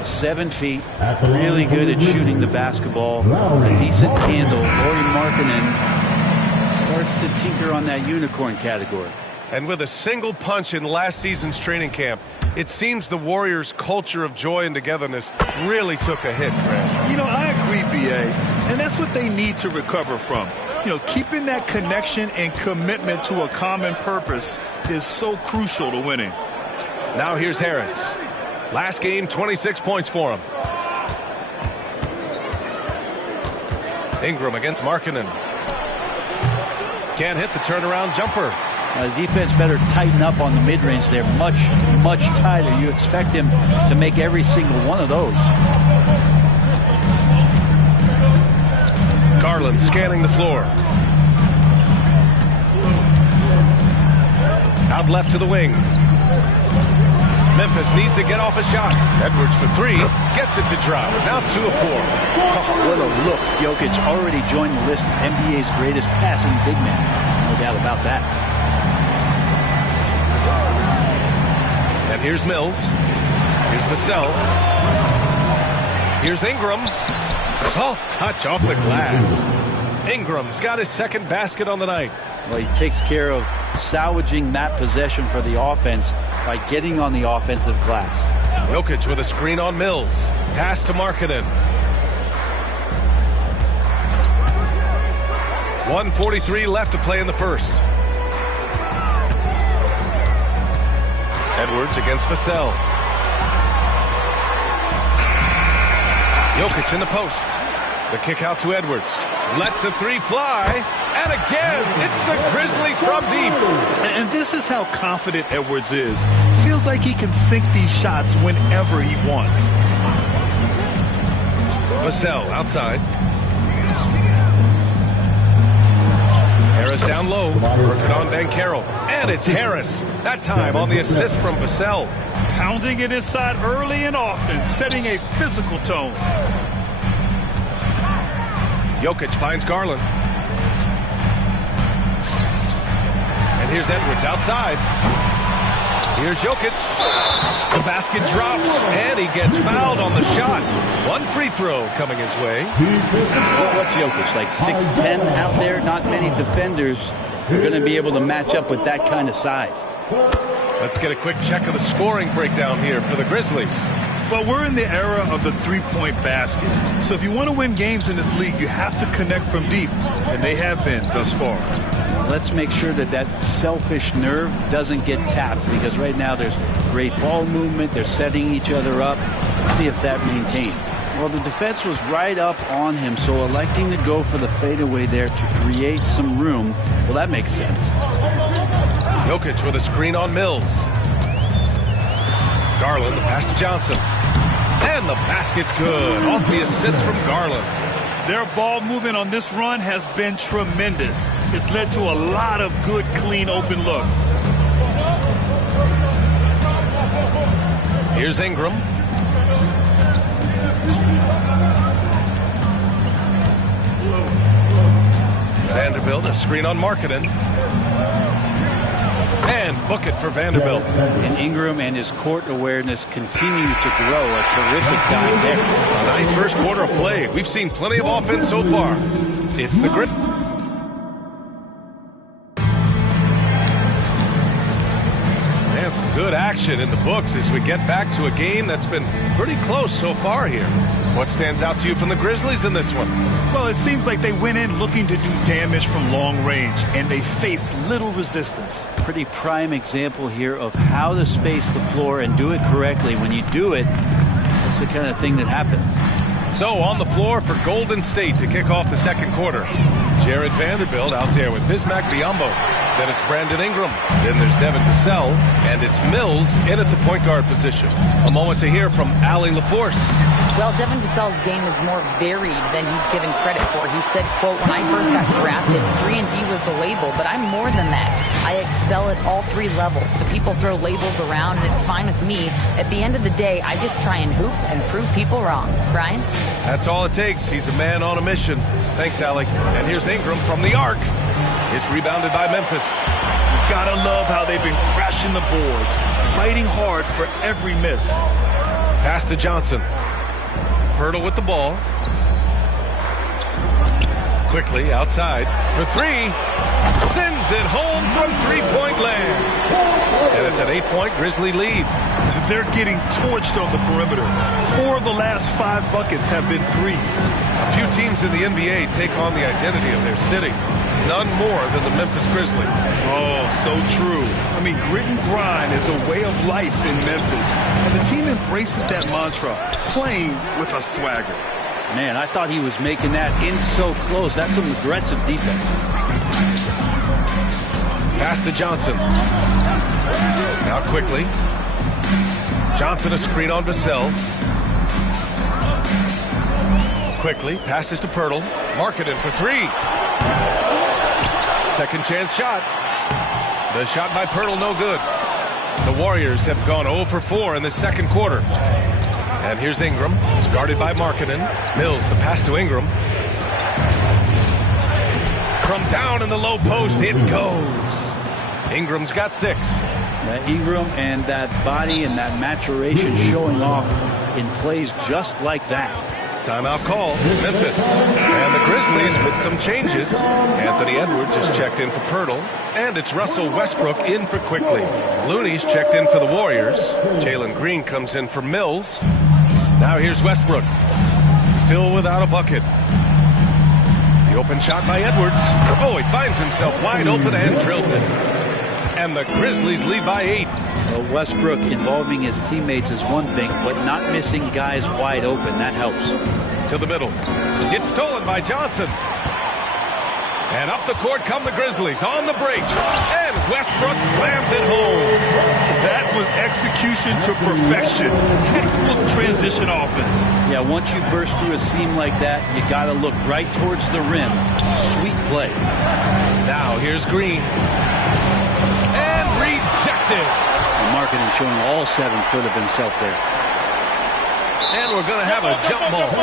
7 feet, really good at shooting the basketball. A decent handle. Lauri Markkanen starts to tinker on that unicorn category. And with a single punch in last season's training camp, it seems the Warriors' culture of joy and togetherness really took a hit, Grant. You know, I agree, B.A., and that's what they need to recover from. You know, keeping that connection and commitment to a common purpose is so crucial to winning. Now here's Harris. Last game, 26 points for him. Ingram against Markkanen. Can't hit the turnaround jumper. The defense better tighten up on the mid-range. They're much, much tighter. You expect him to make every single one of those. Garland scanning the floor. Out left to the wing. Memphis needs to get off a shot. Edwards for 3. Gets it to drop. Now 2 of 4. Oh, what a look. Jokic already joined the list of NBA's greatest passing big men. No doubt about that. And here's Mills. Here's Vassell. Here's Ingram. Soft touch off the glass. Ingram's got his second basket on the night. Well, he takes care of salvaging that possession for the offense by getting on the offensive glass. Jokic with a screen on Mills. Pass to Markkanen. 1:43 left to play in the first. Edwards against Vassell. Jokic in the post. The kick out to Edwards. Lets the 3 fly. And again, it's the Grizzlies from deep. And this is how confident Edwards is. Feels like he can sink these shots whenever he wants. Vassell outside. Harris down low. Working on Banchero. And it's Harris. That time on the assist from Vassell. Pounding it inside early and often, setting a physical tone. Jokic finds Garland. And here's Edwards outside. Here's Jokic. The basket drops, and he gets fouled on the shot. 1 free throw coming his way. What's Jokic, like 6'10" out there? Not many defenders are going to be able to match up with that kind of size. Let's get a quick check of the scoring breakdown here for the Grizzlies. Well, we're in the era of the three-point basket. So if you want to win games in this league, you have to connect from deep, and they have been thus far. Let's make sure that that selfish nerve doesn't get tapped, because right now there's great ball movement. They're setting each other up. Let's see if that maintains. Well, the defense was right up on him, so electing to go for the fadeaway there to create some room, well, that makes sense. Jokic with a screen on Mills. Garland, the pass to Johnson. And the basket's good. Off the assist from Garland. Their ball movement on this run has been tremendous. It's led to a lot of good, clean, open looks. Here's Ingram. Vanderbilt, a screen on Markkanen. And and book it for Vanderbilt. And Ingram and his court awareness continue to grow. A terrific guy there. A nice first quarter of play. We've seen plenty of offense so far. It's the grit. And some good action in the books as we get back to a game that's been pretty close so far here. What stands out to you from the Grizzlies in this one? Well, it seems like they went in looking to do damage from long range, and they faced little resistance. Pretty prime example here of how to space the floor and do it correctly. When you do it, that's the kind of thing that happens. So on the floor for Golden State to kick off the second quarter. Jared Vanderbilt out there with Bismack Biyombo. Then it's Brandon Ingram. Then there's Devin Vassell. And it's Mills in at the point guard position. A moment to hear from Allie LaForce. Well, Devin Vassell's game is more varied than he's given credit for. He said, quote, when I first got drafted, 3-and-D was the label, but I'm more than that. I excel at all three levels. The people throw labels around, and it's fine with me. At the end of the day, I just try and hoop and prove people wrong. Brian? That's all it takes. He's a man on a mission. Thanks, Allie. And here's Ingram from the arc. It's rebounded by Memphis. Gotta love how they've been crashing the boards, fighting hard for every miss. Pass to Johnson. Pirtle with the ball. Quickly outside for three. Sends it home from three-point land. And it's an 8-point Grizzly lead. They're getting torched on the perimeter. 4 of the last 5 buckets have been threes. A few teams in the NBA take on the identity of their city. None more than the Memphis Grizzlies. Oh, so true. I mean, grit and grind is a way of life in Memphis. And the team embraces that mantra, playing with a swagger. Man, I thought he was making that in so close. That's some aggressive defense. Pass to Johnson. Now quickly. Johnson a screen on Vassell. Quickly passes to Pirtle. Marketing for three. Second chance shot. The shot by Pirtle no good. The Warriors have gone 0 for 4 in the second quarter. And here's Ingram. It's guarded by Markkanen. Mills, the pass to Ingram. From down in the low post, it goes. Ingram's got 6. Ingram and that body and that maturation showing off in plays just like that. Timeout call, Memphis. And the Grizzlies with some changes. Anthony Edwards is checked in for Pirtle. And it's Russell Westbrook in for Quickly. Looney's checked in for the Warriors. Jalen Green comes in for Mills. Now here's Westbrook. Still without a bucket. The open shot by Edwards. Oh, he finds himself wide open and drills it. And the Grizzlies lead by 8. Well, Westbrook involving his teammates is one thing, but not missing guys wide open, that helps. To the middle. It's stolen by Johnson. And up the court come the Grizzlies on the break. And Westbrook slams it home. That was execution to perfection. Textbook transition offense. Yeah, once you burst through a seam like that, you got to look right towards the rim. Sweet play. Now here's Green. And rejected. Markkanen showing all 7 foot of himself there. And we're going to have a jump ball.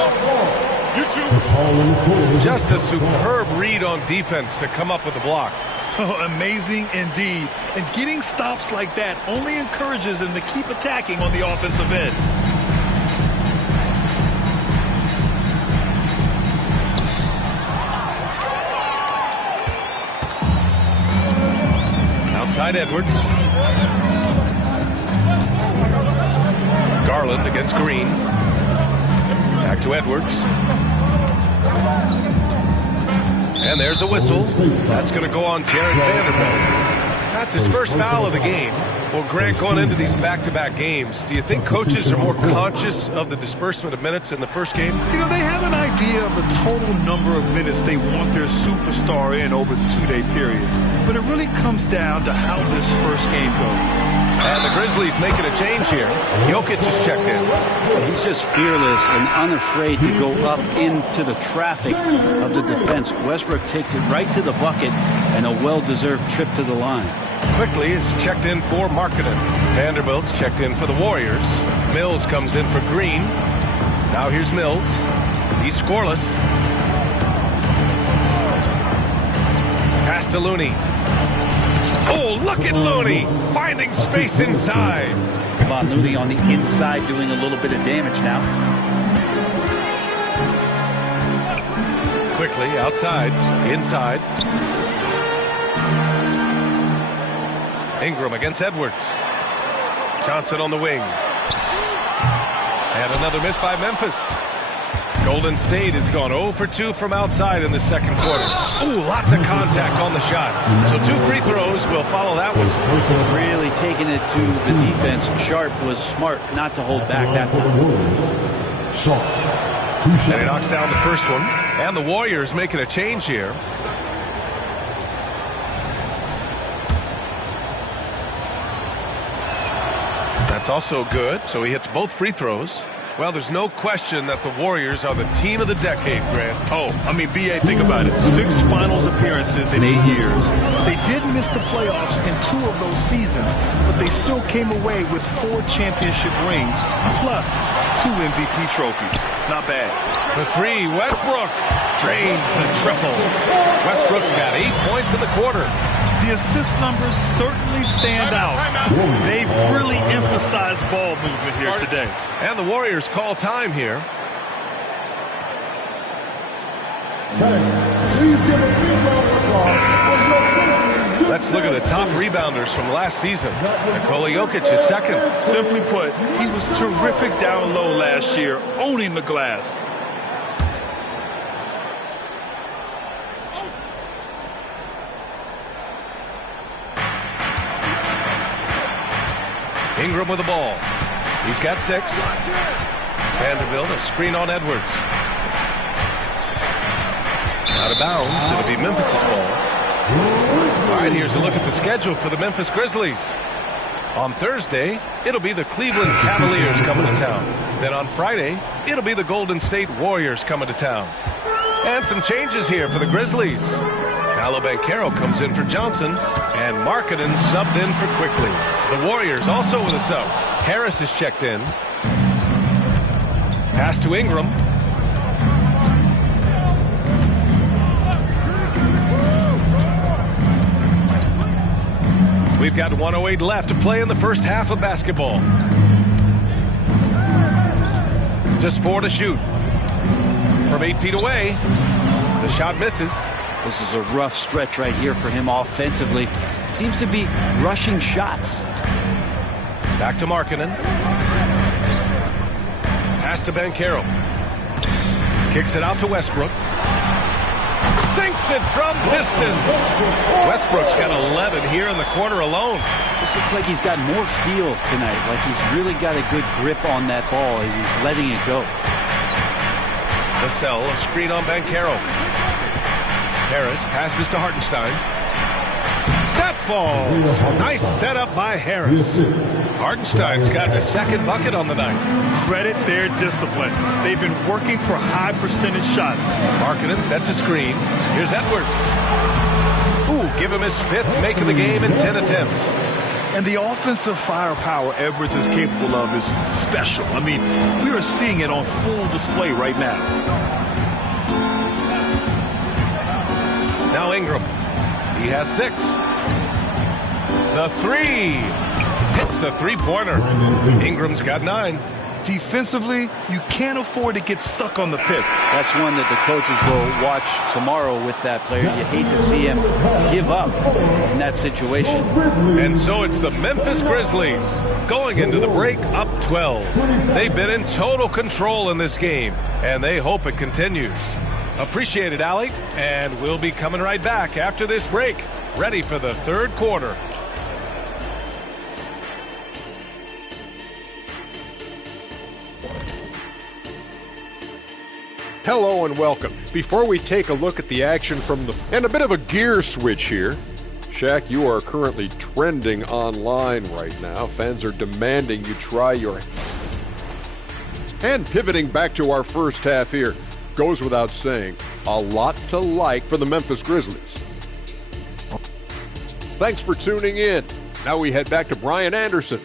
Just a superb read on defense to come up with the block. Oh, amazing indeed. And getting stops like that only encourages them to keep attacking on the offensive end. Outside Edwards. Garland against Green. Back to Edwards. And there's a whistle. That's going to go on Jared Vanderbilt. That's his first foul of the game. Well, Grant, going into these back-to-back games, do you think coaches are more conscious of the disbursement of minutes in the first game? You know, they have an idea of the total number of minutes they want their superstar in over the 2-day period. But it really comes down to how this first game goes. And the Grizzlies making a change here. Jokic just checked in. He's just fearless and unafraid to go up into the traffic of the defense. Westbrook takes it right to the bucket and a well-deserved trip to the line. Quickly is checked in for Markkanen. Vanderbilt's checked in for the Warriors. Mills comes in for Green. Now here's Mills. He's scoreless. Pass to Looney. Oh, look at Looney finding space inside. Kevon Looney on the inside doing a little bit of damage now. Quickly, outside, inside. Ingram against Edwards. Johnson on the wing. And another miss by Memphis. Golden State has gone 0 for 2 from outside in the second quarter. Ooh, lots of contact on the shot. So 2 free throws will follow that one. Really taking it to the defense. Sharp was smart not to hold back that time. And he knocks down the first one. And the Warriors making a change here. That's also good. So he hits both free throws. Well, there's no question that the Warriors are the team of the decade, Grant. Oh, I mean, B.A., think about it. 6 finals appearances in 8 years. They did miss the playoffs in 2 of those seasons, but they still came away with 4 championship rings, plus 2 MVP trophies. Not bad. For 3, Westbrook drains the triple. Westbrook's got 8 points in the quarter. The assist numbers certainly stand out. They've really emphasized ball movement here today. And the Warriors call time here. Let's look at the top rebounders from last season. Nikola Jokic is second. Simply put, he was terrific down low last year, owning the glass. Ingram with the ball. He's got 6. Vanderbilt, a screen on Edwards. Out of bounds. It'll be Memphis' ball. All right, here's a look at the schedule for the Memphis Grizzlies. On Thursday, it'll be the Cleveland Cavaliers coming to town. Then on Friday, it'll be the Golden State Warriors coming to town. And some changes here for the Grizzlies. Paolo Banchero comes in for Johnson, and Markkanen subbed in for Quickly. The Warriors also with a sub. Harris is checked in. Pass to Ingram. We've got 1:08 left to play in the first half of basketball. Just 4 to shoot. From 8 feet away, the shot misses. This is a rough stretch right here for him offensively. Seems to be rushing shots. Back to Markkanen. Pass to Banchero. Kicks it out to Westbrook. Sinks it from distance. Westbrook's got 11 here in the quarter alone. This looks like he's got more feel tonight. Like he's really got a good grip on that ball as he's letting it go. Vassell, a screen on Banchero. Harris passes to Hartenstein. That falls. Nice setup by Harris. Hartenstein's got the second bucket on the night. Credit their discipline. They've been working for high percentage shots. Markkanen sets a screen. Here's Edwards. Ooh, give him his 5th make of the game in 10 attempts. And the offensive firepower Edwards is capable of is special. I mean, we are seeing it on full display right now. Now Ingram. He has 6. The 3. Hits the 3-pointer. Ingram's got 9. Defensively, you can't afford to get stuck on the pick. That's one that the coaches will watch tomorrow with that player. You hate to see him give up in that situation. And so it's the Memphis Grizzlies going into the break up 12. They've been in total control in this game, and they hope it continues. Appreciate it, Allie. And we'll be coming right back after this break, ready for the third quarter. Hello and welcome. Before we take a look at the action from the... and a bit of a gear switch here. Shaq, you are currently trending online right now. Fans are demanding you try your... and pivoting back to our first half here. Goes without saying, a lot to like for the Memphis Grizzlies. Thanks for tuning in. Now we head back to Brian Anderson.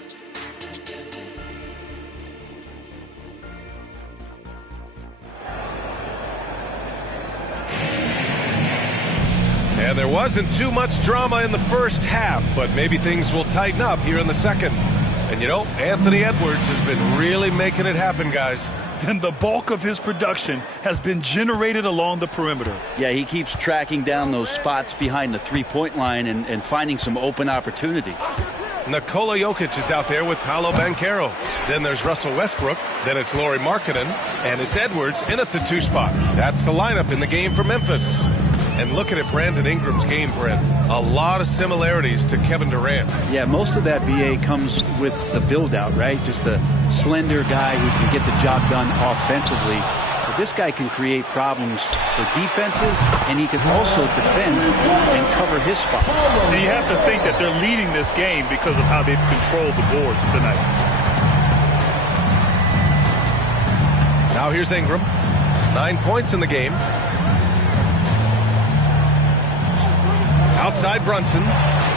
And And there wasn't too much drama in the first half, but maybe things will tighten up here in the second. And you know, Anthony Edwards has been really making it happen, guys. And the bulk of his production has been generated along the perimeter. Yeah, he keeps tracking down those spots behind the three-point line and finding some open opportunities. Nikola Jokic is out there with Paolo Banchero. Then there's Russell Westbrook. Then it's Lauri Markkanen. And it's Edwards in at the 2 spot. That's the lineup in the game for Memphis. And looking at Brandon Ingram's game, Brent, a lot of similarities to Kevin Durant. Yeah, most of that, BA, comes with the build-out, right? Just a slender guy who can get the job done offensively. But this guy can create problems for defenses, and he can also defend and cover his spot. And you have to think that they're leading this game because of how they've controlled the boards tonight. Now here's Ingram. 9 points in the game. Outside Brunson.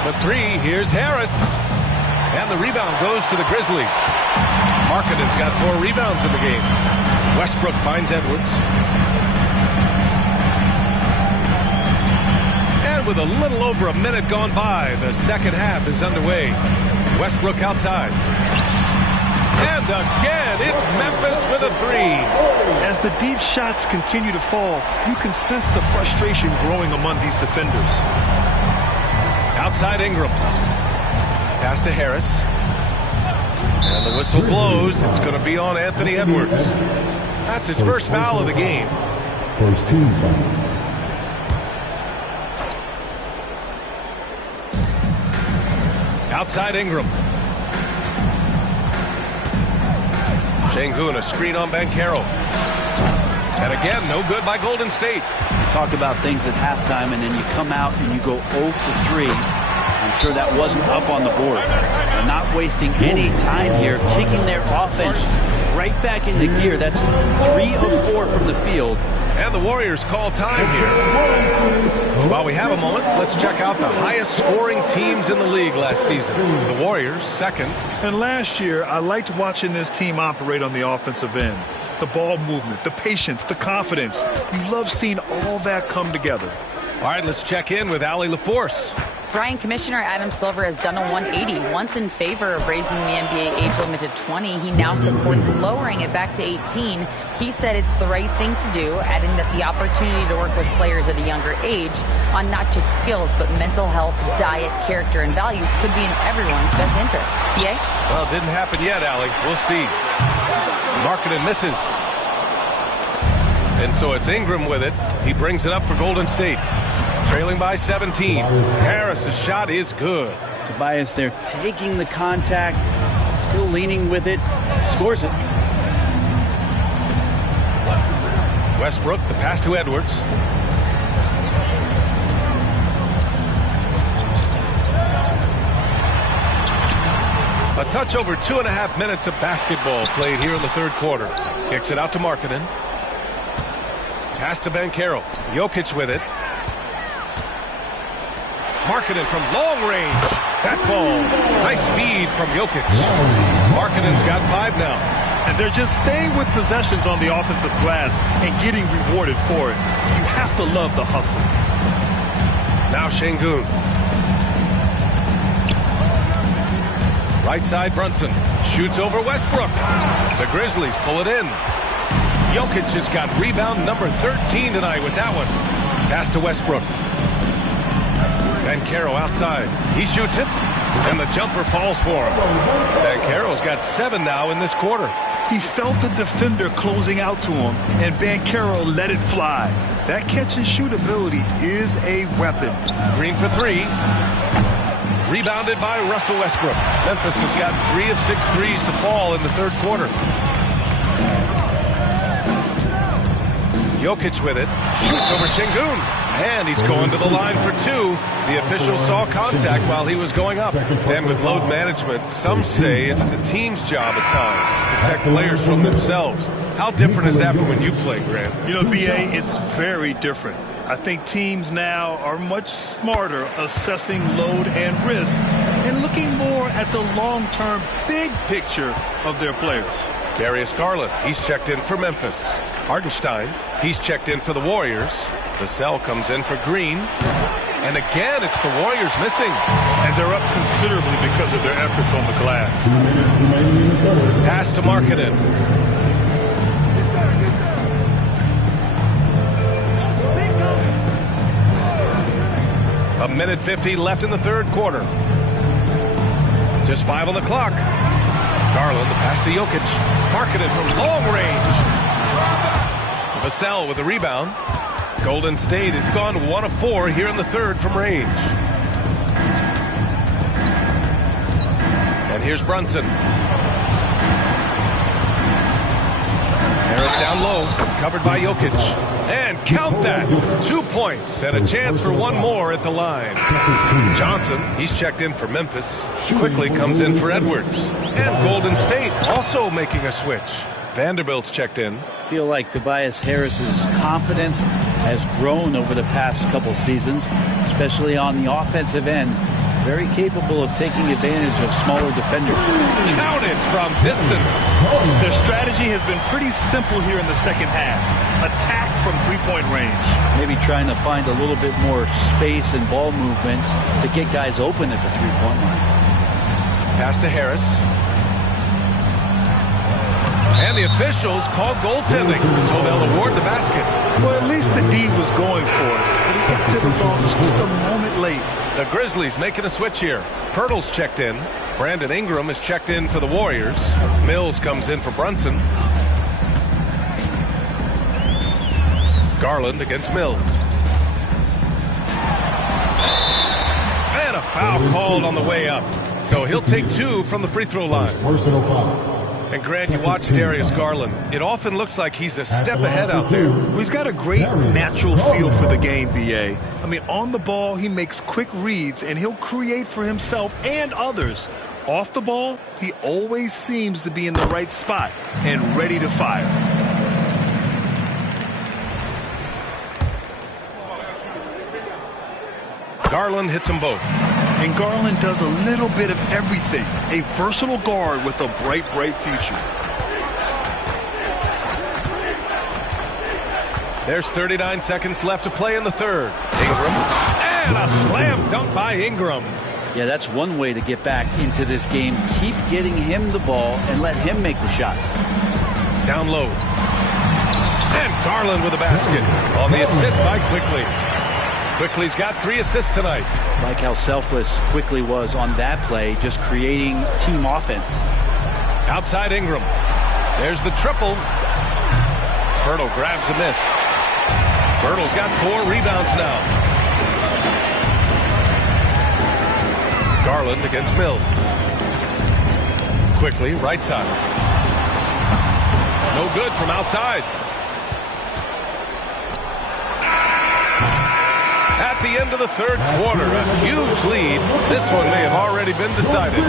For 3, here's Harris. And the rebound goes to the Grizzlies. Markkanen's got 4 rebounds in the game. Westbrook finds Edwards. And with a little over a minute gone by, the second half is underway. Westbrook outside. And again, it's Memphis with a 3. As the deep shots continue to fall, you can sense the frustration growing among these defenders. Outside Ingram. Pass to Harris. And the whistle blows. It's going to be on Anthony Edwards. That's his first foul of the game. First team foul. Outside Ingram. Şengün, a screen on Banchero. And again, no good by Golden State. Talk about things at halftime, and then you come out and you go 0 for 3. I'm sure that wasn't up on the board. They're not wasting any time here, kicking their offense right back into gear. That's 3 of 4 from the field. And the Warriors call time here. While we have a moment, let's check out the highest scoring teams in the league last season. The Warriors, second. And last year, I liked watching this team operate on the offensive end. The ball movement, the patience, the confidence. You love seeing all that come together. All right, let's check in with Allie LaForce. Brian, Commissioner Adam Silver has done a 180, once in favor of raising the NBA age limit to 20. He now supports lowering it back to 18. He said it's the right thing to do, adding that the opportunity to work with players at a younger age on not just skills, but mental health, diet, character, and values could be in everyone's best interest. BA? Well, it didn't happen yet, Allie. We'll see. Markkanen misses. And so it's Ingram with it. He brings it up for Golden State. Trailing by 17. Harris's shot is good. Tobias there taking the contact, still leaning with it, scores it. Westbrook, the pass to Edwards. A touch over 2.5 minutes of basketball played here in the third quarter. Kicks it out to Markkanen. Pass to Banchero. Jokic with it. Markkanen from long range. That falls. Nice feed from Jokic. Markkanen's got 5 now. And they're just staying with possessions on the offensive glass and getting rewarded for it. You have to love the hustle. Now Şengün. Right side Brunson. Shoots over Westbrook. The Grizzlies pull it in. Jokic has got rebound number 13 tonight with that one. Pass to Westbrook. Banchero outside. He shoots it, and the jumper falls for him. Banchero's got 7 now in this quarter. He felt the defender closing out to him, and Banchero let it fly. That catch-and-shoot ability is a weapon. Green for 3. Rebounded by Russell Westbrook. Memphis has got 3 of 6 threes to fall in the third quarter. Jokic with it. Shoots over Şengün. And he's going to the line for 2. The official saw contact while he was going up. And with load management, some say it's the team's job at times to protect players from themselves. How different is that from when you play, Grant? You know, BA, it's very different. I think teams now are much smarter assessing load and risk and looking more at the long-term big picture of their players. Darius Garland, he's checked in for Memphis. Hartenstein, he's checked in for the Warriors. Vassell comes in for Green. And again, it's the Warriors missing. And they're up considerably because of their efforts on the glass. Pass to Markkanen. A minute 50 left in the third quarter. Just 5 on the clock. Garland, the pass to Jokic. Markkanen from long range. Vassell with the rebound. Golden State has gone 1 of 4 here in the third from range. And here's Brunson. Harris down low, covered by Jokic. And count that! 2 points and a chance for one more at the line. Johnson, he's checked in for Memphis. Quickly comes in for Edwards. And Golden State also making a switch. Vanderbilt's checked in. Feel like Tobias Harris's confidence has grown over the past couple seasons, especially on the offensive end. Very capable of taking advantage of smaller defenders. Counted from distance. Their strategy has been pretty simple here in the second half. Attack from three-point range. Maybe trying to find a little bit more space and ball movement to get guys open at the three-point line. Pass to Harris. And the officials call goaltending, so they'll award the basket. Well, at least the D was going for it, but he got to the ball just a moment late. The Grizzlies making a switch here. Pirtle's checked in. Brandon Ingram is checked in for the Warriors. Mills comes in for Brunson. Garland against Mills. And a foul called on the way up. So he'll take 2 from the free throw line. Personal foul. And Grant, you watch Darius Garland. It often looks like he's a step ahead out there. Well, he's got a great natural feel for the game, B.A. I mean, on the ball, he makes quick reads, and he'll create for himself and others. Off the ball, he always seems to be in the right spot and ready to fire. Garland hits them both. And Garland does a little bit of everything. A versatile guard with a bright, bright future. There's 39 seconds left to play in the third. Ingram. And a slam dunk by Ingram. Yeah, that's one way to get back into this game. Keep getting him the ball and let him make the shots. Down low. And Garland with a basket on the assist by Quickly. Quickly's got 3 assists tonight. Like how selfless Quickly was on that play, just creating team offense. Outside Ingram. There's the triple. Pirtle grabs a miss. Pirtle's got 4 rebounds now. Garland against Mills. Quickly, right side. No good from outside. At the end of the third quarter, a huge lead. This one may have already been decided.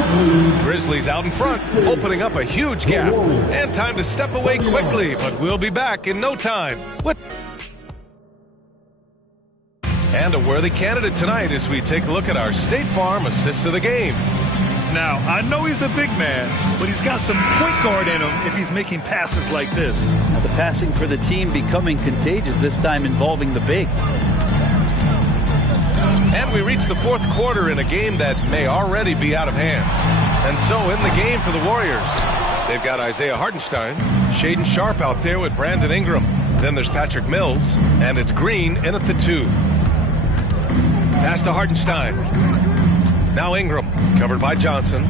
Grizzlies out in front, opening up a huge gap. And time to step away quickly, but we'll be back in no time. And a worthy candidate tonight as we take a look at our State Farm assist of the game. Now, I know he's a big man, but he's got some point guard in him if he's making passes like this. Now the passing for the team becoming contagious, this time involving the big. And we reach the fourth quarter in a game that may already be out of hand. And so in the game for the Warriors, they've got Isaiah Hartenstein, Shaedon Sharpe out there with Brandon Ingram. Then there's Patrick Mills, and it's Green in at the 2. Pass to Hartenstein. Now Ingram, covered by Johnson.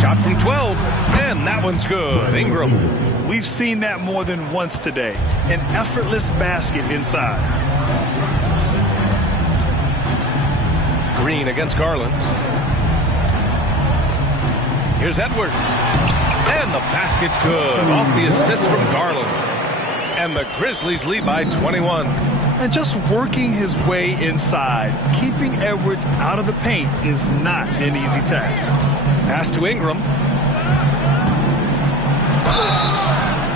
Shot from 12, and that one's good. Ingram. We've seen that more than once today. An effortless basket inside. Green against Garland. Here's Edwards. And the basket's good. Off the assist from Garland. And the Grizzlies lead by 21. And just working his way inside, keeping Edwards out of the paint is not an easy task. Pass to Ingram.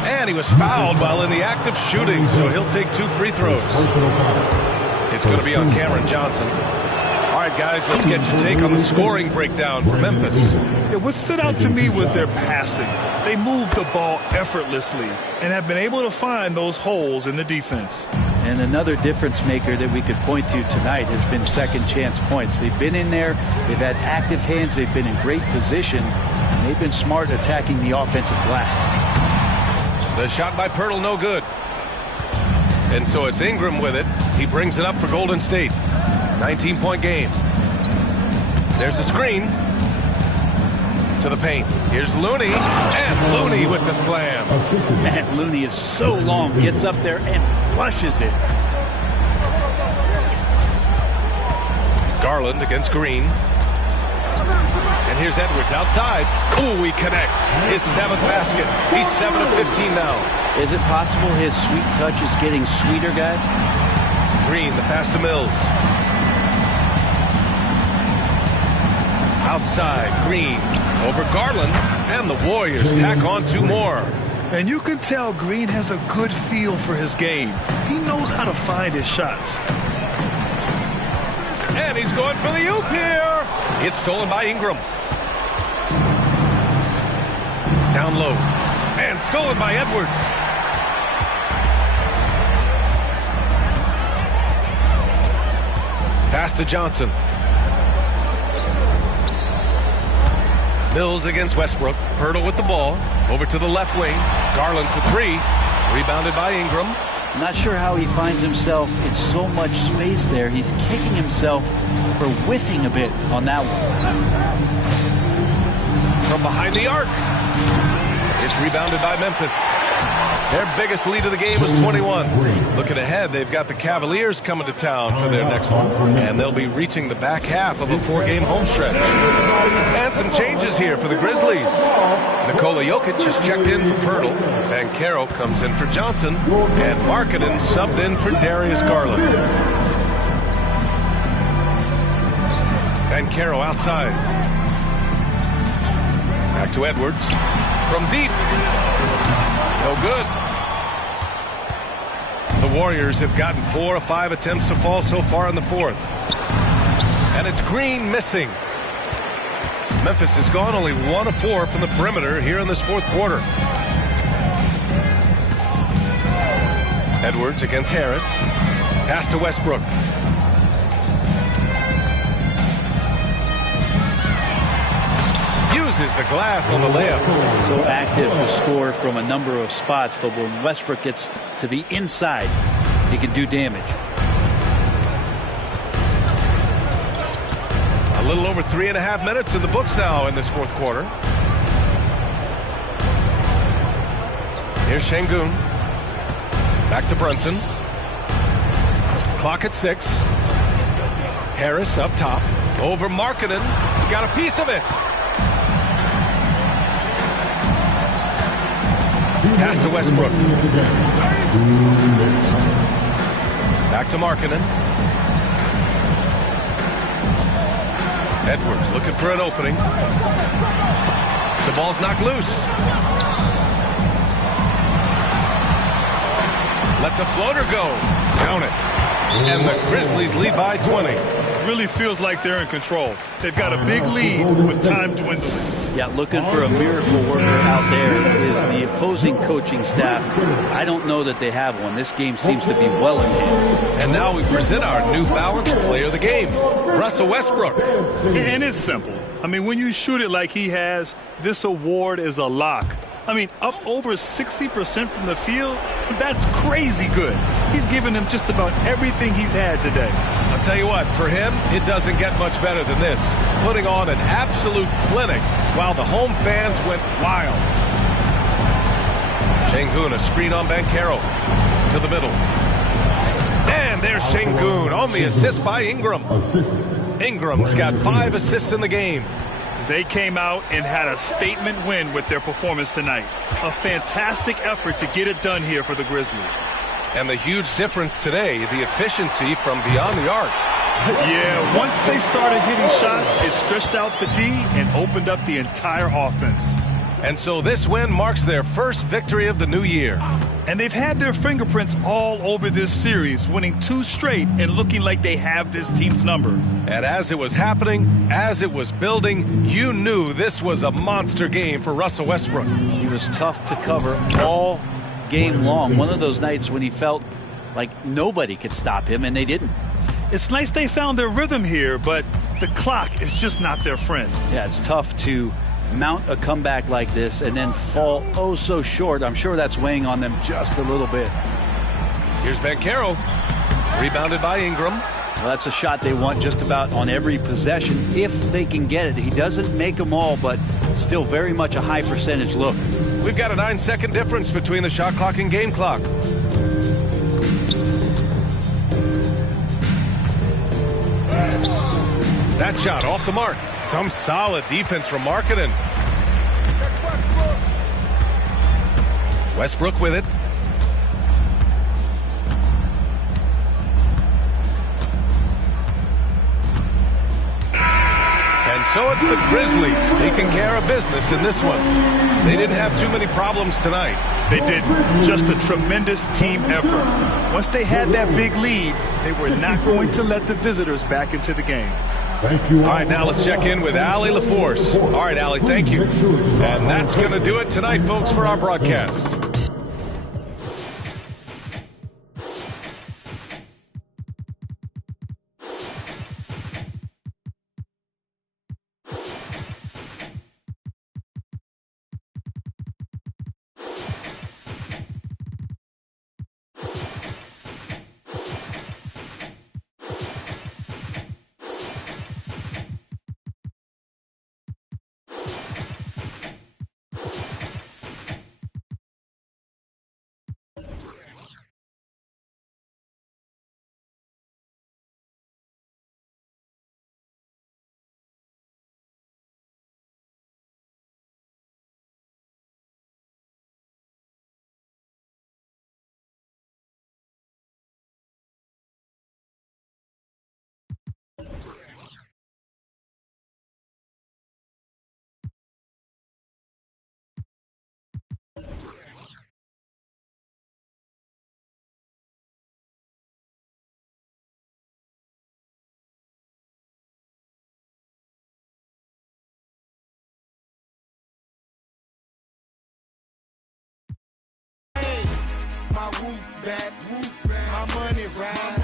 And he was fouled while in the act of shooting, so he'll take 2 free throws. It's going to be on Cameron Johnson. All right, guys, let's get your take on the scoring breakdown for Memphis. Yeah, what stood out to me was their passing. They moved the ball effortlessly and have been able to find those holes in the defense. And another difference maker that we could point to tonight has been second chance points. They've been in there, they've had active hands, they've been in great position, and they've been smart attacking the offensive glass. The shot by Pirtle, no good. And so it's Ingram with it. He brings it up for Golden State. 19-point game. There's a screen to the paint. Here's Looney, and Looney with the slam. Man, Looney is so long, gets up there and flushes it. Garland against Green. And here's Edwards outside. Ooh, he connects. His 7th basket. He's 7 of 15 now. Is it possible his sweet touch is getting sweeter, guys? Green, the pass to Mills. Outside, Green over Garland, and the Warriors tack on 2 more. And you can tell Green has a good feel for his game. He knows how to find his shots. And he's going for the oop here. It's stolen by Ingram. Down low. And stolen by Edwards. Pass to Johnson. Mills against Westbrook. Pirtle with the ball. Over to the left wing. Garland for 3. Rebounded by Ingram. Not sure how he finds himself in so much space there. He's kicking himself for whiffing a bit on that one. From behind the arc. It's rebounded by Memphis. Their biggest lead of the game was 21. Looking ahead, they've got the Cavaliers coming to town for their next one. And they'll be reaching the back half of a 4-game homestretch. And some changes here for the Grizzlies. Nikola Jokic has checked in for Pirtle. Banchero comes in for Johnson. And Markkanen subbed in for Darius Garland. Banchero outside. Back to Edwards. From deep. No good. The Warriors have gotten 4 of 5 attempts to fall so far in the 4th. And it's Green missing. Memphis has gone only 1 of 4 from the perimeter here in this 4th quarter. Edwards against Harris. Pass to Westbrook. Uses the glass on the layup. So active to score from a number of spots, but when Westbrook gets to the inside, he can do damage. A little over 3.5 minutes in the books now in this 4th quarter. Here's Şengün. Back to Brunson. Clock at 6. Harris up top. Over Markkanen. Got a piece of it. Pass to Westbrook. Back to Markkanen. Edwards looking for an opening. The ball's knocked loose. Lets a floater go. Count it. And the Grizzlies lead by 20. Really feels like they're in control. They've got a big lead with time dwindling. Yeah, looking for a miracle worker out there is the opposing coaching staff. I don't know that they have one. This game seems to be well in hand. And now we present our New Balance player of the game, Russell Westbrook. And it's simple. I mean, when you shoot it like he has, this award is a lock. I mean, up over 60% from the field, that's crazy good. He's given them just about everything he's had today. I'll tell you what, for him, it doesn't get much better than this. Putting on an absolute clinic while the home fans went wild. Şengün, a screen on Banchero to the middle. And there's Şengün on the assist by Ingram. Ingram's got 5 assists in the game. They came out and had a statement win with their performance tonight. A fantastic effort to get it done here for the Grizzlies. And the huge difference today, the efficiency from beyond the arc. Yeah, once they started hitting shots, it stretched out the D and opened up the entire offense. And so this win marks their first victory of the new year. And they've had their fingerprints all over this series, winning 2 straight and looking like they have this team's number. And as it was happening, as it was building, you knew this was a monster game for Russell Westbrook. He was tough to cover all game long. One of those nights when he felt like nobody could stop him, and they didn't. It's nice they found their rhythm here, but the clock is just not their friend. Yeah, it's tough to mount a comeback like this and then fall oh so short. I'm sure that's weighing on them just a little bit. Here's Banchero, rebounded by Ingram. Well, that's a shot they want just about on every possession if they can get it. He doesn't make them all, but still very much a high percentage look. We've got a 9-second difference between the shot clock and game clock. That shot off the mark. Some solid defense from Markkanen. Westbrook with it. And so it's the Grizzlies taking care of business in this one. They didn't have too many problems tonight. They didn't. Just a tremendous team effort. Once they had that big lead, they were not going to let the visitors back into the game. Thank you. All right, now let's check in with Allie LaForce. All right, Allie, thank you. And that's going to do it tonight, folks, for our broadcast. My roof back, my money ride.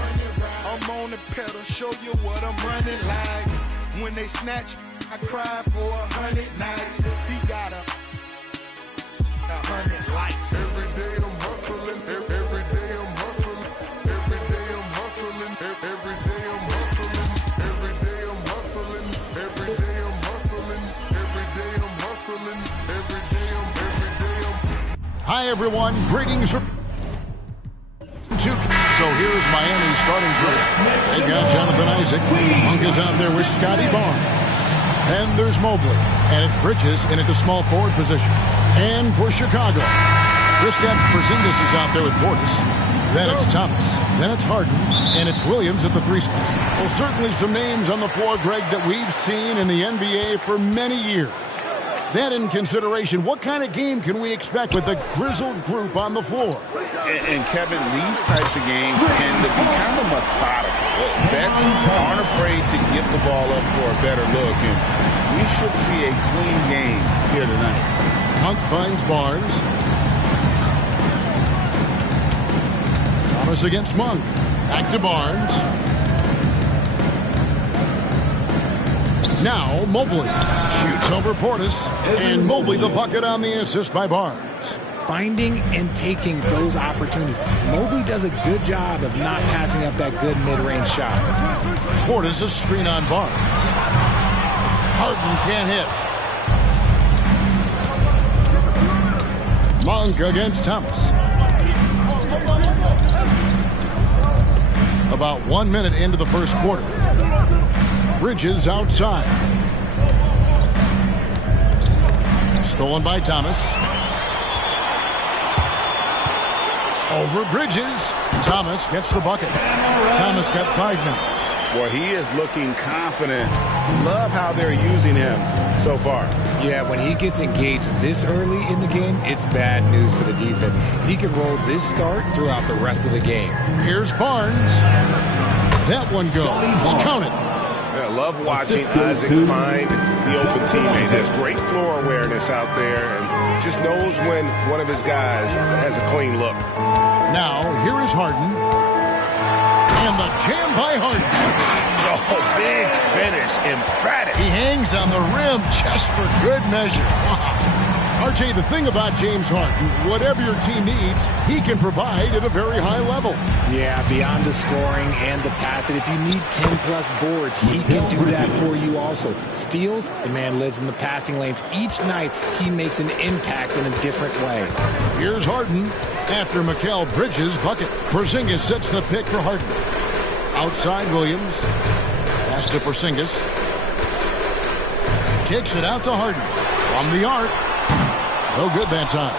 I'm on the pedal, show you what I'm running like. When they snatch, I cry for 100 nights. He got 100 lights. Every day I'm hustling, every day I'm hustling, every day I'm hustling, every day I'm hustling, every day I'm hustling, every day I'm hustling, every day I'm hustling, every day I'm. Hi everyone, greetings from 2K. So here's Miami's starting group. They've got Jonathan Isaac. Monk is out there with Scotty Barnes. And there's Mobley. And it's Bridges in at the small forward position. And for Chicago, Kristaps Porzingis is out there with Portis. Then it's Thomas. Then it's Harden. And it's Williams at the 3 spot. Well, certainly some names on the floor, Greg, that we've seen in the NBA for many years. That in consideration, what kind of game can we expect with the grizzled group on the floor? And Kevin, these types of games tend to be kind of methodical. Vets aren't afraid to give the ball up for a better look, and we should see a clean game here tonight. Monk finds Barnes. Thomas against Monk. Back to Barnes. Now Mobley shoots over Portis, and Mobley the bucket on the assist by Barnes. Finding and taking those opportunities. Mobley does a good job of not passing up that good mid-range shot. Portis a screen on Barnes. Harden can't hit. Monk against Thomas. About 1 minute into the first quarter. Bridges outside. Stolen by Thomas. Over Bridges. Thomas gets the bucket. Thomas got 5 now. Well, he is looking confident Love how they're using him so far. Yeah, when he gets engaged this early in the game, it's bad news for the defense. He can roll this start throughout the rest of the game. Here's Barnes. That one goes. Count it. Yeah, love watching Isaac find the open teammate. Has great floor awareness out there and just knows when one of his guys has a clean look. Now, here is Harden. And the jam by Harden. Oh, big finish. Emphatic. He hangs on the rim just for good measure. Wow. RJ, the thing about James Harden, whatever your team needs, he can provide at a very high level. Yeah, beyond the scoring and the passing, if you need 10-plus boards, he can do that for you also. Steals, the man lives in the passing lanes. Each night, he makes an impact in a different way. Here's Harden after Mikal Bridges' bucket. Porzingis sets the pick for Harden. Outside Williams. Pass to Porzingis. Kicks it out to Harden. From the arc. No good that time.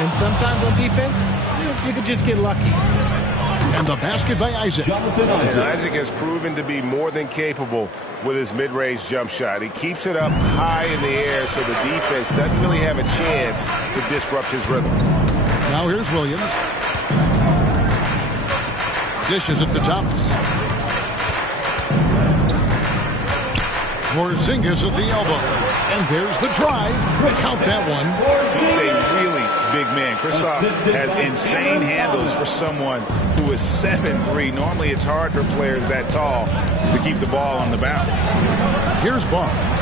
And sometimes on defense, you could just get lucky. And the basket by Isaac. And Isaac has proven to be more than capable with his mid-range jump shot. He keeps it up high in the air so the defense doesn't really have a chance to disrupt his rhythm. Now here's Williams. Dishes at the tops. Porzingis at the elbow. And there's the drive. Count that one. He's a really big man. Kristaps has insane handles for someone who is 7'3". Normally it's hard for players that tall to keep the ball on the bounce. Here's Barnes.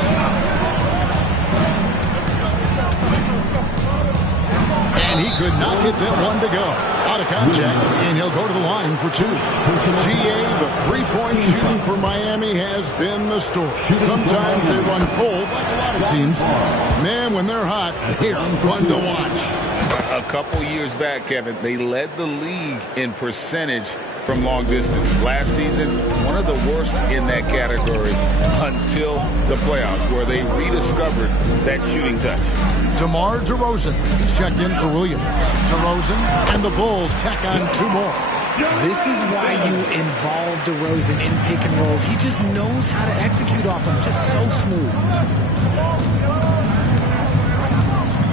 And he could not get that one to go. Out of contact, and he'll go to the line for two. GA, the three-point shooting for Miami has been the story. Sometimes they run cold, like a lot of teams. Man, when they're hot, they're fun to watch. A couple years back, Kevin, they led the league in percentage from long distance. Last season, one of the worst in that category until the playoffs, where they rediscovered that shooting touch. DeMar DeRozan, he's checked in for Williams. DeRozan and the Bulls tack on two more. This is why you involve DeRozan in pick and rolls. He just knows how to execute off them, just so smooth.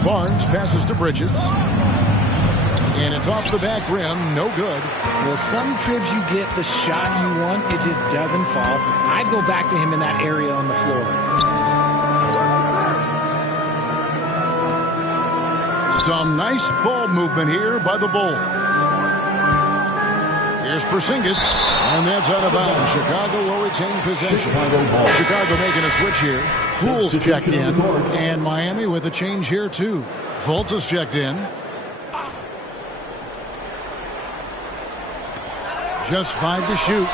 Barnes passes to Bridges. And it's off the back rim, no good. Well, some trips you get the shot you want, it just doesn't fall. I'd go back to him in that area on the floor. Some nice ball movement here by the Bulls. Here's Porzingis, and that's out of bounds. Chicago will retain possession. Chicago making a switch here. Poole's checked in, and Miami with a change here too. Fultz is checked in. Just 5 to shoot.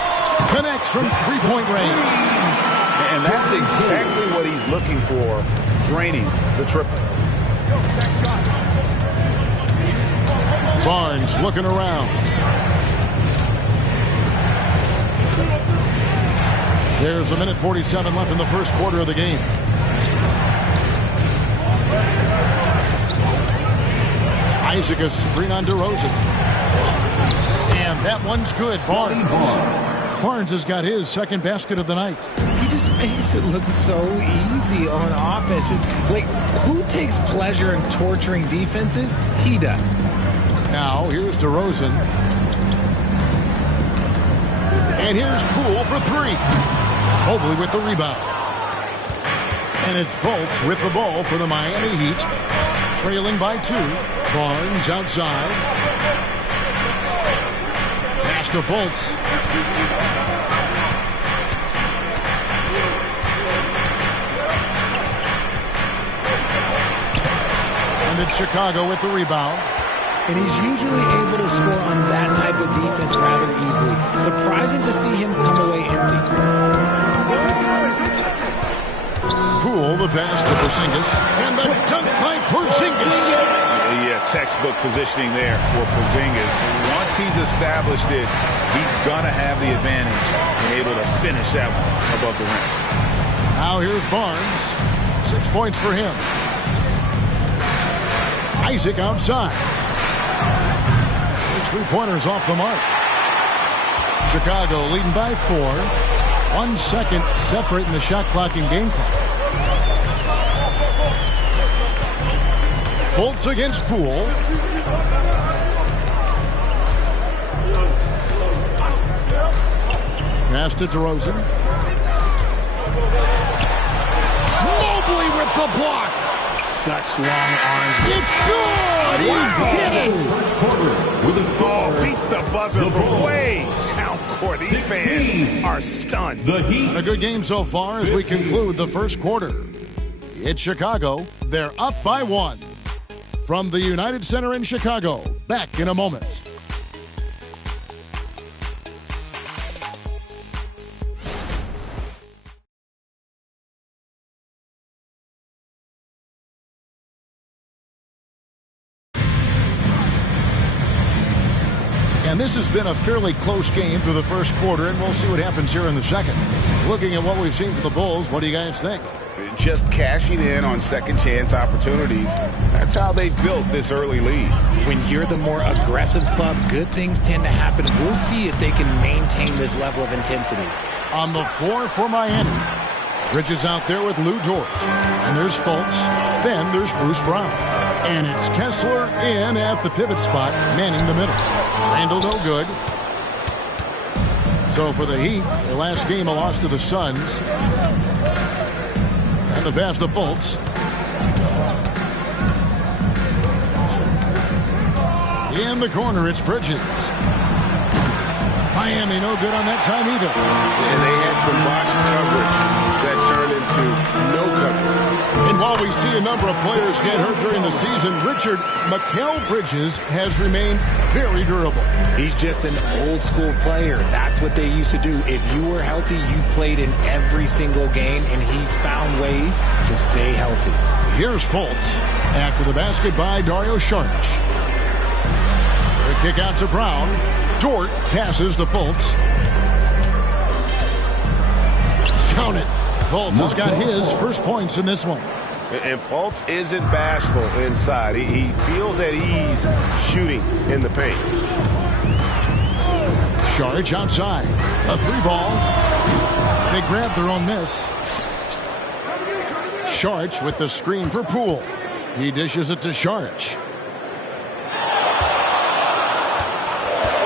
Connects from three-point range. And that's exactly what he's looking for, draining the triple. Barnes looking around. There's a minute 47 left in the first quarter of the game. Isaac is screen on DeRozan. And that one's good. Barnes has got his second basket of the night. He just makes it look so easy on offense. Like, who takes pleasure in torturing defenses? He does. Now, here's DeRozan. And here's Poole for three. Mobley with the rebound. And it's Fultz with the ball for the Miami Heat. Trailing by 2. Barnes outside. Pass to Fultz. And it's Chicago with the rebound. And he's usually able to score on that type of defense rather easily. Surprising to see him come away empty. Poole, the pass to Porzingis. And the dunk by Porzingis. Yeah, textbook positioning there for Porzingis. Once he's established it, he's going to have the advantage and able to finish that one above the rim. Now here's Barnes. 6 points for him. Isaac outside. His three-pointers off the mark. Chicago leading by 4. 1 second separating the shot clock and game clock. Fultz against Poole. Pass to DeRozan. Mobley with the block. Such long arms. It's good. He did it. Oh, beats the buzzer from way down court. These fans are stunned. A good game so far as we conclude the first quarter. It's Chicago. They're up by 1. From the United Center in Chicago. Back in a moment. And this has been a fairly close game through the first quarter, and we'll see what happens here in the second. Looking at what we've seen from the Bulls, what do you guys think? Just cashing in on second chance opportunities. That's how they built this early lead. When you're the more aggressive club, good things tend to happen. We'll see if they can maintain this level of intensity. On the floor for Miami. Bridges out there with Lou Dort. And there's Fultz. Then there's Bruce Brown. And it's Kessler in at the pivot spot, manning the middle. Randall no good. So for the Heat, their last game a loss to the Suns. And the pass to Fultz. In the corner, it's Bridges. Miami no good on that time either. And they had some botched coverage that turned into no coverage. And while we see a number of players get hurt during the season, Mikal Bridges has remained very durable. He's just an old school player. That's what they used to do. If you were healthy, you played in every single game, and he's found ways to stay healthy. Here's Fultz. After the basket by Dario Saric. The kick out to Brown. Dort passes to Fultz. Count it. Fultz has got his first points in this one. And Fultz isn't bashful inside. He feels at ease shooting in the paint. Saric outside. A 3-ball. They grab their own miss. Saric with the screen for Poole. He dishes it to Saric.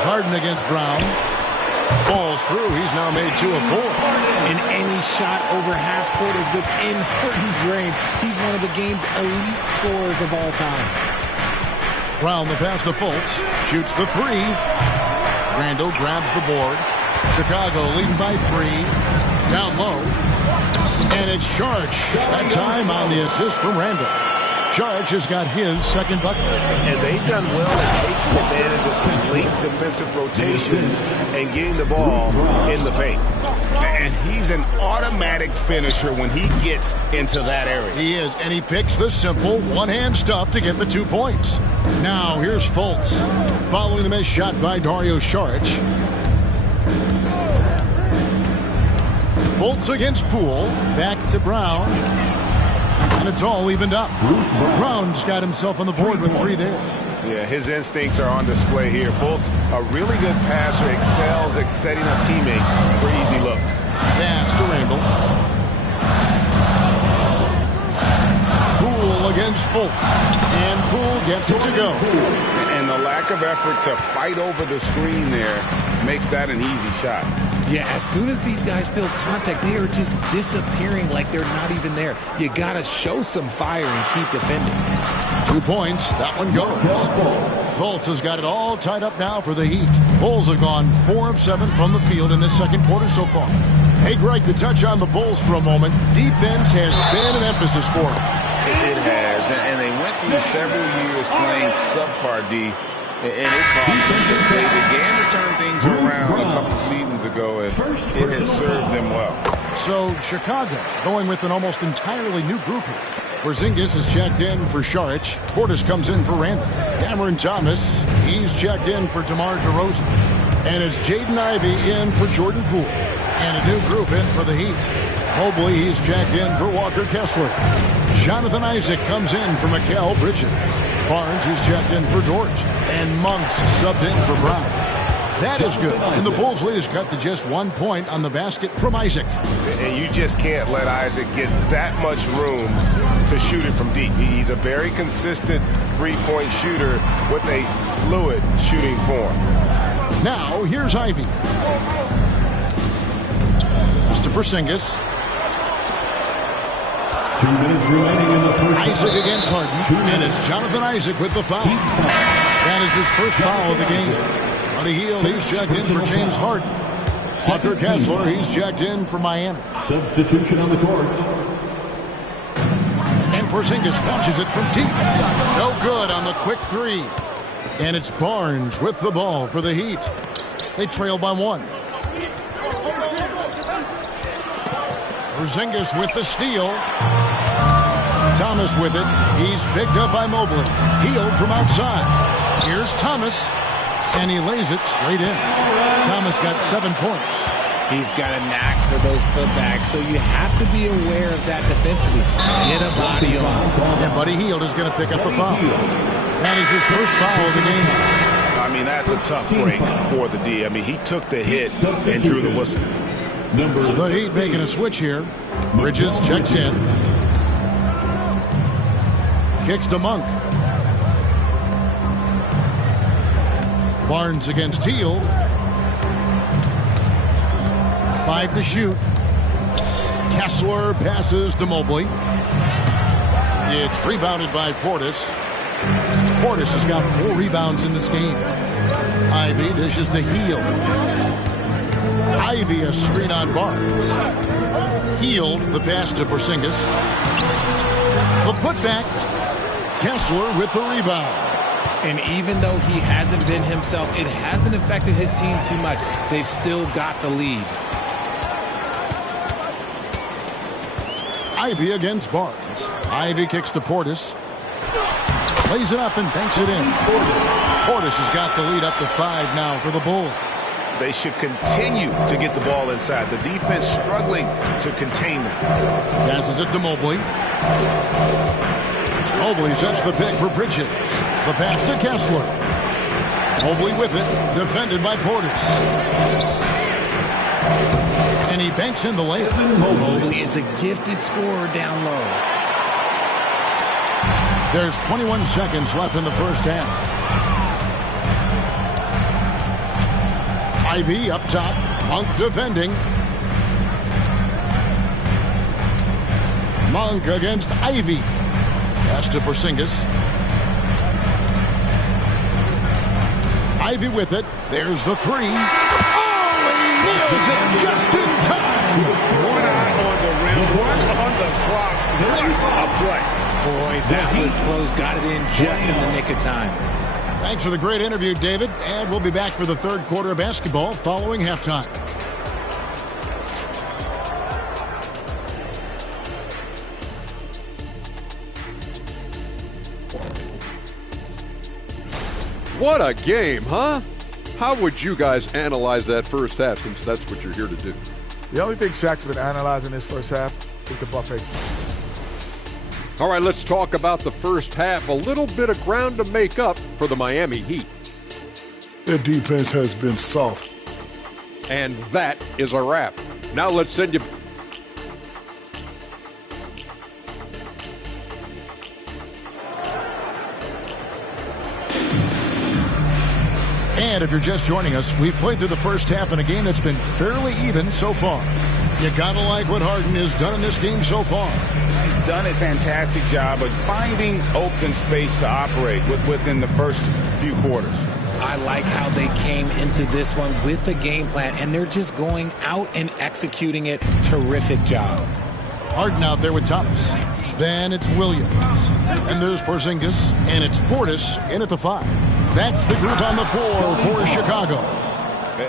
Harden against Brown. Balls through. He's now made 2 of 4. And any shot over half court is within Harden's range. He's one of the game's elite scorers of all time. Brown the pass to Fultz. Shoots the 3. Randall grabs the board. Chicago leading by 3. Down low. And it's Saric. That time on the assist from Randall. Saric has got his second bucket. And they've done well at taking advantage of some late defensive rotations and getting the ball in the paint. And he's an automatic finisher when he gets into that area. He is, and he picks the simple one-hand stuff to get the 2 points. Now here's Fultz. Following the missed shot by Dario Saric. Fultz against Poole. Back to Brown. And it's all evened up. Brown's got himself on the board with 3 there. Yeah, his instincts are on display here. Fultz, a really good passer, excels at setting up teammates for easy looks. Pass to Randall. Poole against Fultz. And Poole gets it to go. And the lack of effort to fight over the screen there makes that an easy shot. Yeah, as soon as these guys feel contact, they are just disappearing like they're not even there. You got to show some fire and keep defending. 2 points. That one goes. Fultz has got it all tied up now for the Heat. Bulls have gone 4 of 7 from the field in this second quarter so far. Hey, Greg, to touch on the Bulls for a moment, defense has been an emphasis for them. It has, and they went through several years playing subpar D. And it cost them. They began to turn things around a couple seasons ago, and it has served them well. So Chicago going with an almost entirely new group here. Porzingis is checked in for Saric. Portis comes in for Randall. Cameron Thomas, he's checked in for DeMar DeRozan. And it's Jaden Ivey in for Jordan Poole. And a new group in for the Heat. Mobley, he's checked in for Walker Kessler. Jonathan Isaac comes in for Mikal Bridges. Barnes, who's checked in for Dort. And Monk's subbed in for Brown. That is good. And the Bulls' lead is cut to just 1 point on the basket from Isaac. And you just can't let Isaac get that much room to shoot it from deep. He's a very consistent three-point shooter with a fluid shooting form. Now, here's Ivy. Mr. Porzingis. 2 minutes remaining in the first. Isaac against Harden. And it's Jonathan Isaac with the foul. That is his first foul of the game. Buddy Hield, he's checked in for James Harden. Walker Kessler, he's checked in for Miami. Substitution on the court. And Porzingis launches it from deep. No good on the quick three. And it's Barnes with the ball for the Heat. They trail by 1. Porzingis with the steal. Thomas with it. He's picked up by Mobley. Hield from outside. Here's Thomas. And he lays it straight in. Thomas got 7 points. He's got a knack for those putbacks, so you have to be aware of that defensively. Get a body on. And Buddy Hield is going to pick up the foul. That is his first foul of the game. I mean, that's a tough break for the D. I mean, he took the hit and drew the whistle. The Heat making a switch here. Bridges checks in. Kicks to Monk. Barnes against Hield. 5 to shoot. Kessler passes to Mobley. It's rebounded by Portis. Portis has got 4 rebounds in this game. Ivy dishes to Hield. Ivy a screen on Barnes. Hield the pass to Porzingis. The putback. Kessler with the rebound. And even though he hasn't been himself, it hasn't affected his team too much. They've still got the lead. Ivy against Barnes. Ivy kicks to Portis. Lays it up and banks it in. Portis has got the lead up to 5 now for the Bulls. They should continue to get the ball inside. The defense struggling to contain them. Passes it to Mobley. Mobley sets the pick for Bridges. The pass to Kessler. Mobley with it. Defended by Portis. And he banks in the layup. Mobley is a gifted scorer down low. There's 21 seconds left in the first half. Ivy up top. Monk defending. Monk against Ivy. Pass to Porzingis. Ivy with it. There's the 3. Oh, and he nails it just in time. 1 eye on the rim, 1 on the clock. What a play. Boy, that was close. Got it in just in the nick of time. Thanks for the great interview, David. And we'll be back for the third quarter of basketball following halftime. What a game, huh? How would you guys analyze that first half, since that's what you're here to do? The only thing Shaq's been analyzing this first half is the buffet. All right, let's talk about the first half. A little bit of ground to make up for the Miami Heat. Their defense has been soft. And that is a wrap. Now let's send you... And if you're just joining us, we've played through the first half in a game that's been fairly even so far. You gotta like what Harden has done in this game so far. He's done a fantastic job of finding open space to operate within the first few quarters. I like how they came into this one with a game plan, and they're just going out and executing it. Terrific job. Harden out there with Thomas. Then it's Williams. And there's Porzingis. And it's Portis in at the 5. That's the group on the floor for Chicago.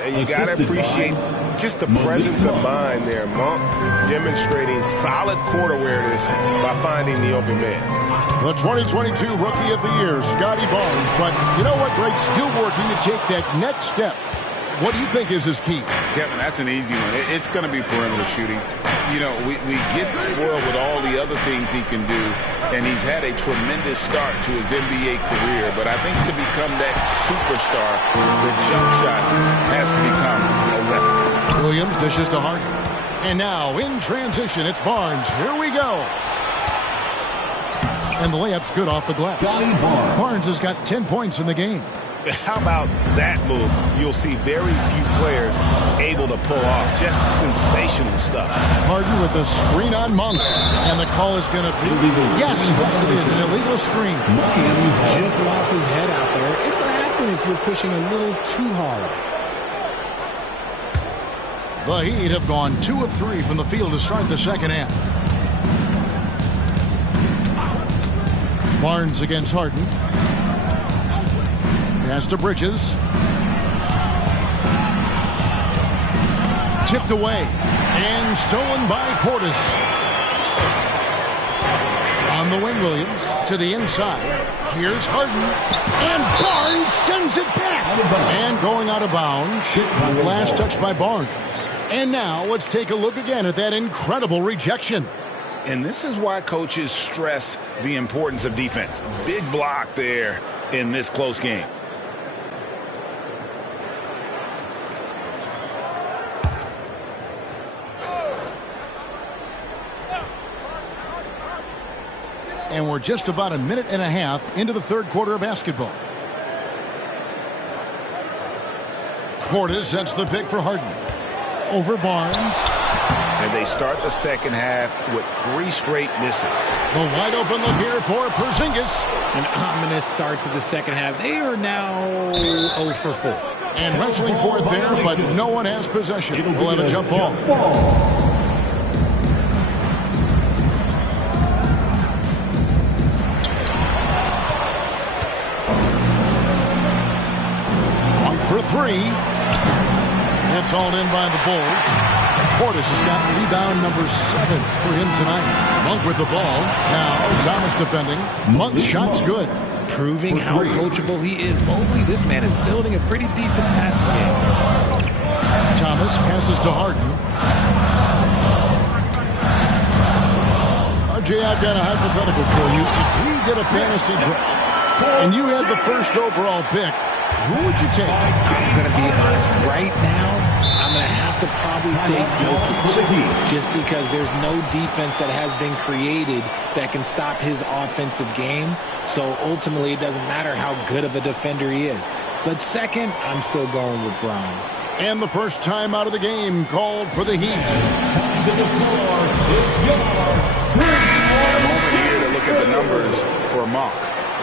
You got to appreciate just the presence of mind there. Monk demonstrating solid court awareness by finding the open man. The 2022 Rookie of the Year, Scotty Barnes. But you know what, Greg? Still working to take that next step. What do you think is his key? Kevin, that's an easy one. It's going to be perimeter shooting. You know, we get spoiled with all the other things he can do, and he's had a tremendous start to his NBA career. But I think to become that superstar, the jump shot has to become a weapon. Williams dishes to Harden. And now, in transition, it's Barnes. Here we go. And the layup's good off the glass. Barnes has got 10 points in the game. How about that move? You'll see very few players able to pull off just sensational stuff. Harden with the screen on Monk. And the call is going to be, yes, it is, an illegal screen. Just lost his head out there. It'll happen if you're pushing a little too hard. The Heat have gone 2 of 3 from the field to start the second half. Barnes against Harden. Pass to Bridges. Tipped away. And stolen by Portis. On the wing, Williams. To the inside. Here's Harden. And Barnes sends it back. And going out of bounds. Last touch by Barnes. And now let's take a look again at that incredible rejection. And this is why coaches stress the importance of defense. Big block there in this close game. And we're just about a minute and a half into the third quarter of basketball. Portis sets the pick for Harden. Over Barnes. And they start the second half with 3 straight misses. The wide open look here for Porzingis. An ominous start to the second half. They are now 0 for 4. And wrestling for it there, but no one has possession. We'll have a jump ball. For 3. That's all in by the Bulls. Portis has got rebound number 7 for him tonight. Monk with the ball. Now Thomas defending. Monk's shot's good. Proving how coachable he is. Mobley, this man is building a pretty decent passing game. Thomas passes to Harden. RJ, I've got a hypothetical for you. If we did a fantasy draft and you had the first overall pick, who would you take? I'm going to be honest. Right now, I'm going to have to probably say Jokic. Just because there's no defense that has been created that can stop his offensive game. So ultimately, it doesn't matter how good of a defender he is. But second, I'm still going with Brown. And the first time out of the game called for the Heat. A moment here to look at the numbers for Monk.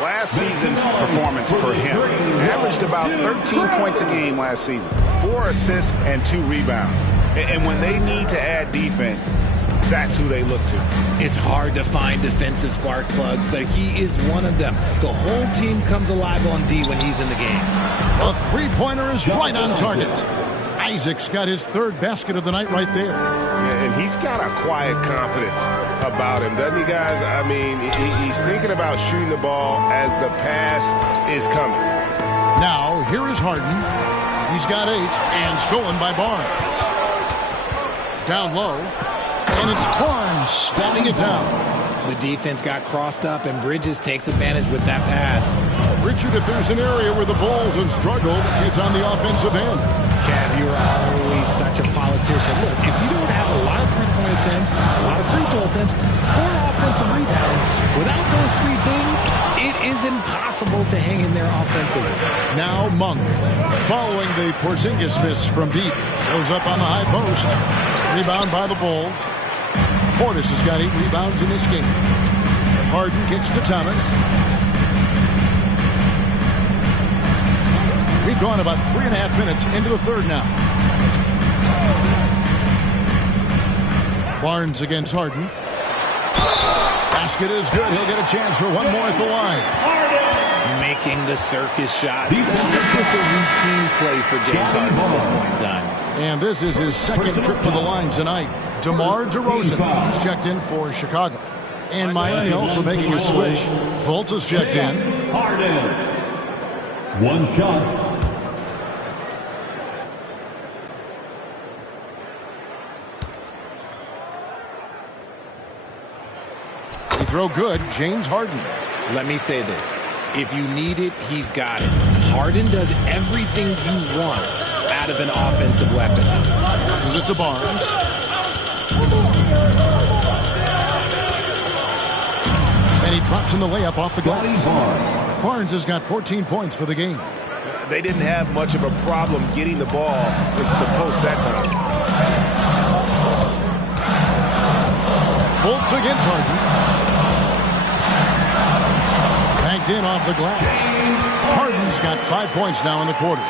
Last season's performance for him averaged about 13 points a game last season, 4 assists and 2 rebounds. And when they need to add defense, that's who they look to. It's hard to find defensive spark plugs, but he is one of them. The whole team comes alive on D when he's in the game. A three-pointer is right on target. Isaac's got his 3rd basket of the night right there. Yeah, and he's got a quiet confidence about him, doesn't he, guys? I mean, he's thinking about shooting the ball as the pass is coming. Now, here is Harden. He's got 8 and stolen by Barnes. Down low, and it's Barnes slamming it down. The defense got crossed up, and Bridges takes advantage with that pass. Richard, if there's an area where the Bulls have struggled, it's on the offensive end. Cav, you're always such a politician. Look, if you don't have a lot of three-point attempts, a lot of free throw attempts, or offensive rebounds, without those 3 things, it is impossible to hang in there offensively. Now Monk, following the Porzingis miss from deep, goes up on the high post. Rebound by the Bulls. Portis has got 8 rebounds in this game. Harden kicks to Thomas. We've gone about 3.5 minutes into the third now. Barnes against Harden. Basket is good. He'll get a chance for one more at the line. Making the circus shots. That's just a routine play for James Harden at this point in time. And this is his 2nd trip to the line tonight. DeMar DeRozan, he's checked in for Chicago. And Miami also making a switch. Fultz has checked in. Harden. 1 shot. throw good, James Harden. Let me say this. If you need it, he's got it. Harden does everything you want out of an offensive weapon. Passes it to Barnes. And he drops in the layup off the glass. Barnes has got 14 points for the game. They didn't have much of a problem getting the ball into the post that time. Fultz against Harden. Banked in off the glass. Harden's got 5 points now in the quarter.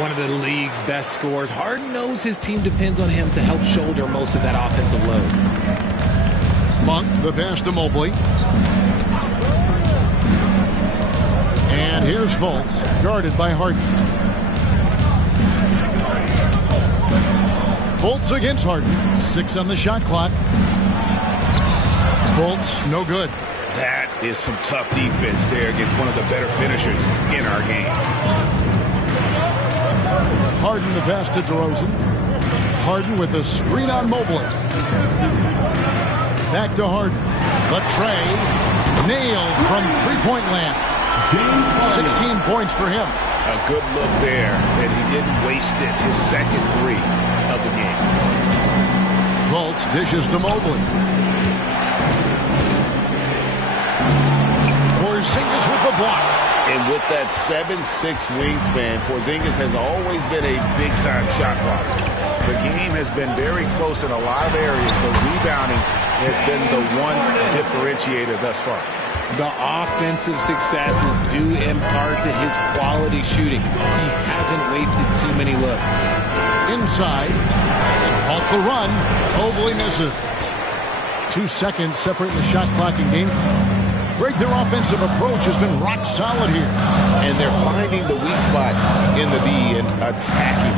One of the league's best scorers. Harden knows his team depends on him to help shoulder most of that offensive load. Monk, the pass to Mobley. And here's Fultz, guarded by Harden. Fultz against Harden. 6 on the shot clock. Fultz, no good. That is some tough defense there against one of the better finishers in our game. Harden the pass to DeRozan. Harden with a screen on Mobley. Back to Harden. The tray. Nailed from three-point land. 16 points for him. A good look there, and he didn't waste it. His second three of the game. Fultz dishes to Mobley. Porzingis with the block. And with that 7'6" wingspan, Porzingis has always been a big-time shot blocker. The game has been very close in a lot of areas, but rebounding has been the one differentiator thus far. The offensive successes due in part to his quality shooting. He hasn't wasted too many looks. Inside to halt the run. Mobley misses. 2 seconds separating the shot clock and game clock. Greg, their offensive approach has been rock solid here. And they're finding the weak spots in the D and attacking.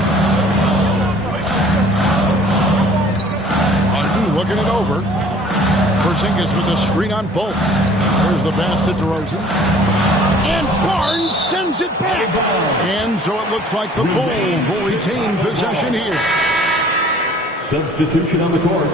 Harden looking it over. Porzingis with a screen on Fultz. There's the pass to DeRozan. And Barnes sends it back. And so it looks like the Bulls will retain possession here. Substitution on the court.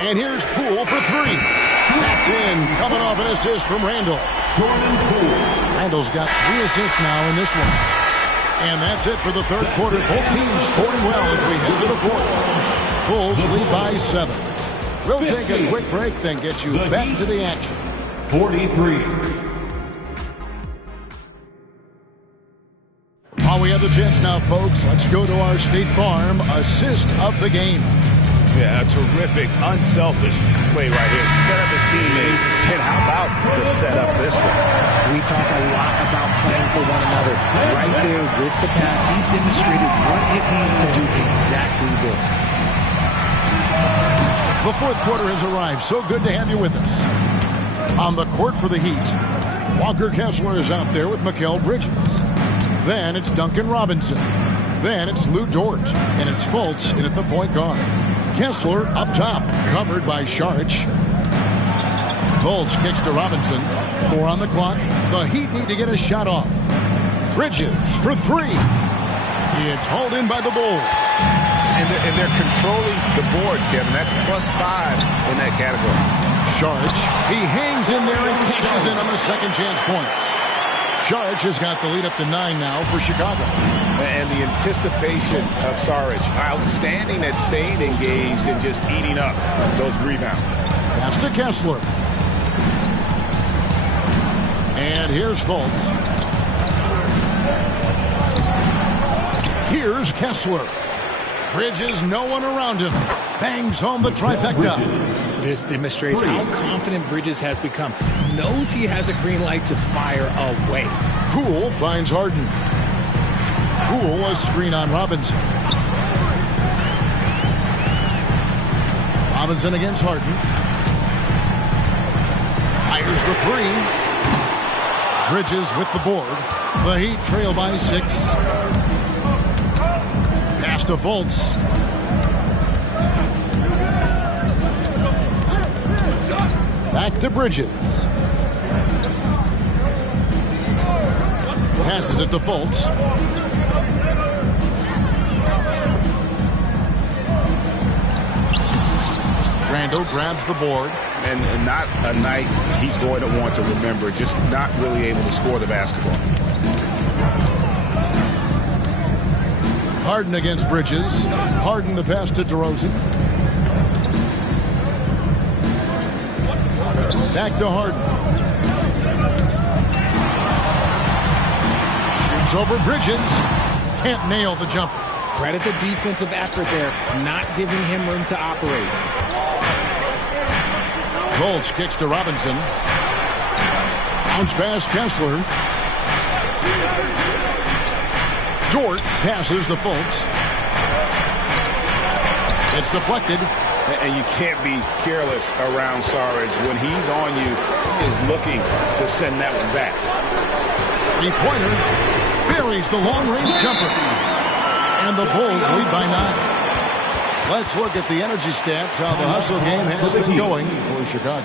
And here's Poole for three. That's in, coming off an assist from Randall. Randall's got 3 assists now in this one. And that's it for the third quarter. Both teams scoring well as we head to the fourth. Bulls lead by 7. We'll take a quick break, then get you back to the action. 43. While we have the chance now, folks, let's go to our State Farm assist of the game. Yeah, a terrific, unselfish play right here. Set up his teammate. And how about the setup this one? We talk a lot about playing for one another. Right there with the pass, he's demonstrated what it means to do exactly this. The fourth quarter has arrived. So good to have you with us. On the court for the Heat, Walker Kessler is out there with Mikal Bridges. Then it's Duncan Robinson. Then it's Lou Dort. And it's Fultz in at the point guard. Kessler up top, covered by Saric. Fultz kicks to Robinson. 4 on the clock. The Heat need to get a shot off. Bridges for 3. It's hauled in by the Bulls. And they're controlling the boards, Kevin. That's +5 in that category. Saric, he hangs in there and cashes in on the second chance points. Saric has got the lead up to 9 now for Chicago. And the anticipation of Saric, outstanding at staying engaged and just eating up those rebounds. Pass to Kessler. And here's Fultz. Here's Kessler. Bridges, no one around him. Bangs home the trifecta. This demonstrates how confident Bridges has become. Knows he has a green light to fire away. Poole finds Harden. Poole a screen on Robinson. Robinson against Harden. Fires the 3. Bridges with the board. The Heat trail by 6. Pass to Fultz. Back to Bridges. Passes it to Fultz. Randall grabs the board. And not a night he's going to want to remember, just not really able to score the basketball. Harden against Bridges. Harden the pass to DeRozan. Back to Harden. Shoots over Bridges. Can't nail the jumper. Credit the defensive effort there, not giving him room to operate. Fultz kicks to Robinson. Bounce pass Kessler. Dort passes to Fultz. It's deflected. And you can't be careless around Sarge. When he's on you, he is looking to send that one back. Three-pointer buries the long-range jumper. And the Bulls lead by 9. Let's look at the energy stats, how the hustle game has been going for Chicago.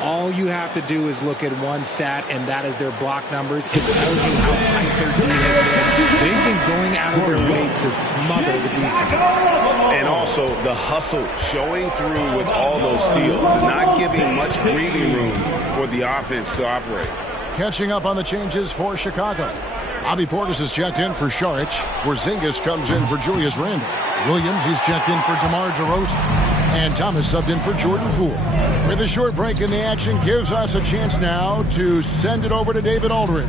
All you have to do is look at one stat, and that is their block numbers. It tells you how tight their D has been. They've been going out of their way to smother the defense. And also the hustle showing through with all those steals, not giving much breathing room for the offense to operate. Catching up on the changes for Chicago. Bobby Portis is checked in for Saric. Porzingis comes in for Julius Randle. Williams, he's checked in for DeMar DeRozan. And Thomas subbed in for Jordan Poole. With a short break in the action, gives us a chance now to send it over to David Aldridge.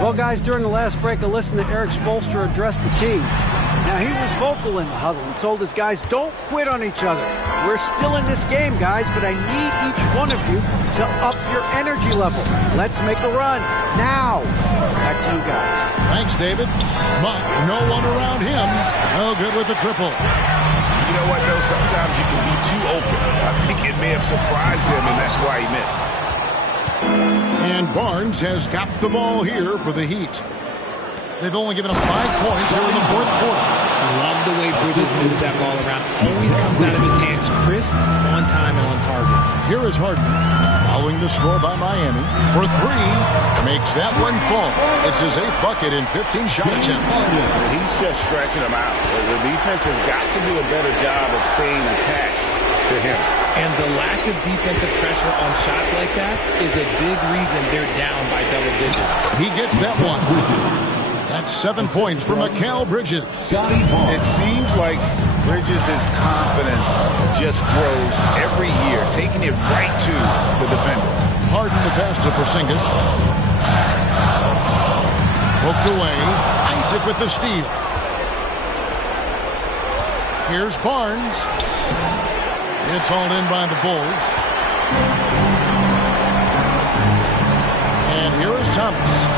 Well, guys, during the last break, I listened to Eric Spoelstra address the team. Now, he was vocal in the huddle and told his guys, don't quit on each other. We're still in this game, guys, but I need each one of you to up your energy level. Let's make a run now. Back to you guys. Thanks, David. But no one around him. No good with the triple. You know what, though? Sometimes you can be too open. I think it may have surprised him, and that's why he missed. And Barnes has got the ball here for the Heat. They've only given him 5 points here in the fourth quarter. I love the way Bridges moves that ball around. Always comes out of his hands crisp, on time, and on target. Here is Harden, following the score by Miami. For 3, makes that one fall. It's his 8th bucket in 15 shot attempts. He's just stretching them out. The defense has got to do a better job of staying attached to him. And the lack of defensive pressure on shots like that is a big reason they're down by double digits. He gets that one. That's 7 points for Mikal Bridges. It seems like Bridges' confidence just grows every year, taking it right to the defender. Harden the pass to Porzingis. Poked away. Isaac with the steal. Here's Barnes. It's hauled in by the Bulls. And here is Thomas.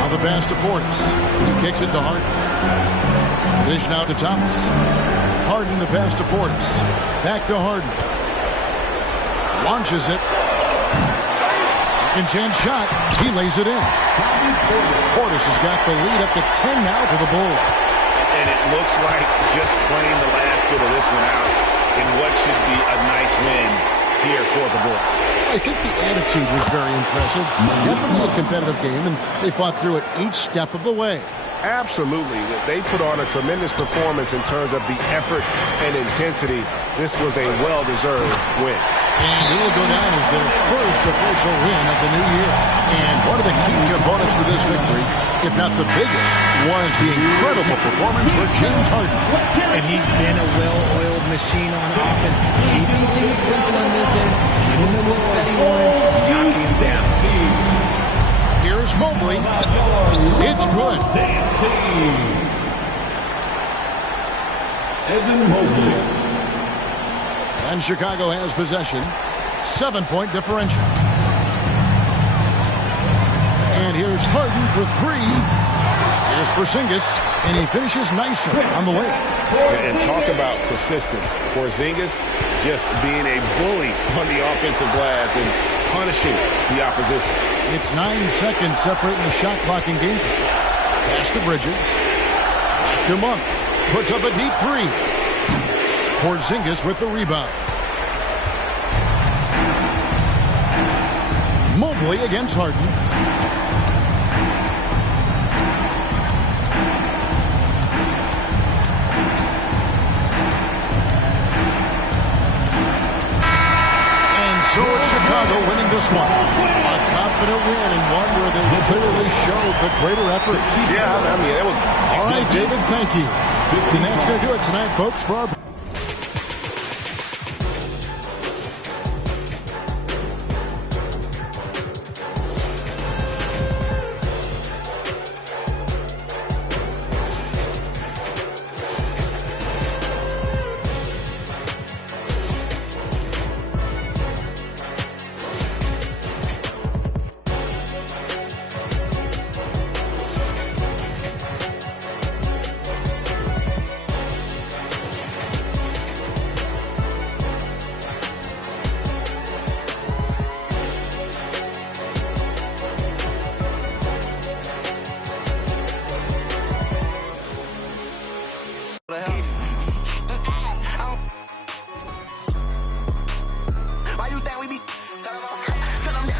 Now the pass to Portis. He kicks it to Harden. Dish now to Thomas. Harden the pass to Portis. Back to Harden. Launches it. Second chance shot. He lays it in. Portis has got the lead up to 10 now for the Bulls. And it looks like just playing the last bit of this one out in what should be a nice win here for the Bulls. I think the attitude was very impressive. Definitely a competitive game, and they fought through it each step of the way. Absolutely. They put on a tremendous performance in terms of the effort and intensity. This was a well-deserved win. And it will go down as their first official win of the new year. And one of the key components to this victory, if not the biggest, was the incredible performance for James Harden. And he's been a well-oiled machine on offense, keeping things simple on this end, getting the looks that he wanted, knocking him down. Here's Mobley. It's good. Evan Mobley. And Chicago has possession. 7-point differential. And here's Harden for 3. Here's Porzingis, and he finishes nicely on the way. And talk about persistence. Porzingis just being a bully on the offensive glass and punishing the opposition. It's 9 seconds separating the shot clock and game. Pass to Bridges. Back to Monk. Puts up a deep 3. Porzingis with the rebound. Mobley against Harden. Chicago winning this one. A confident win and one where they clearly showed the greater effort. Yeah, I mean, it was... All right, David, thank you. And that's going to do it tonight, folks, for our...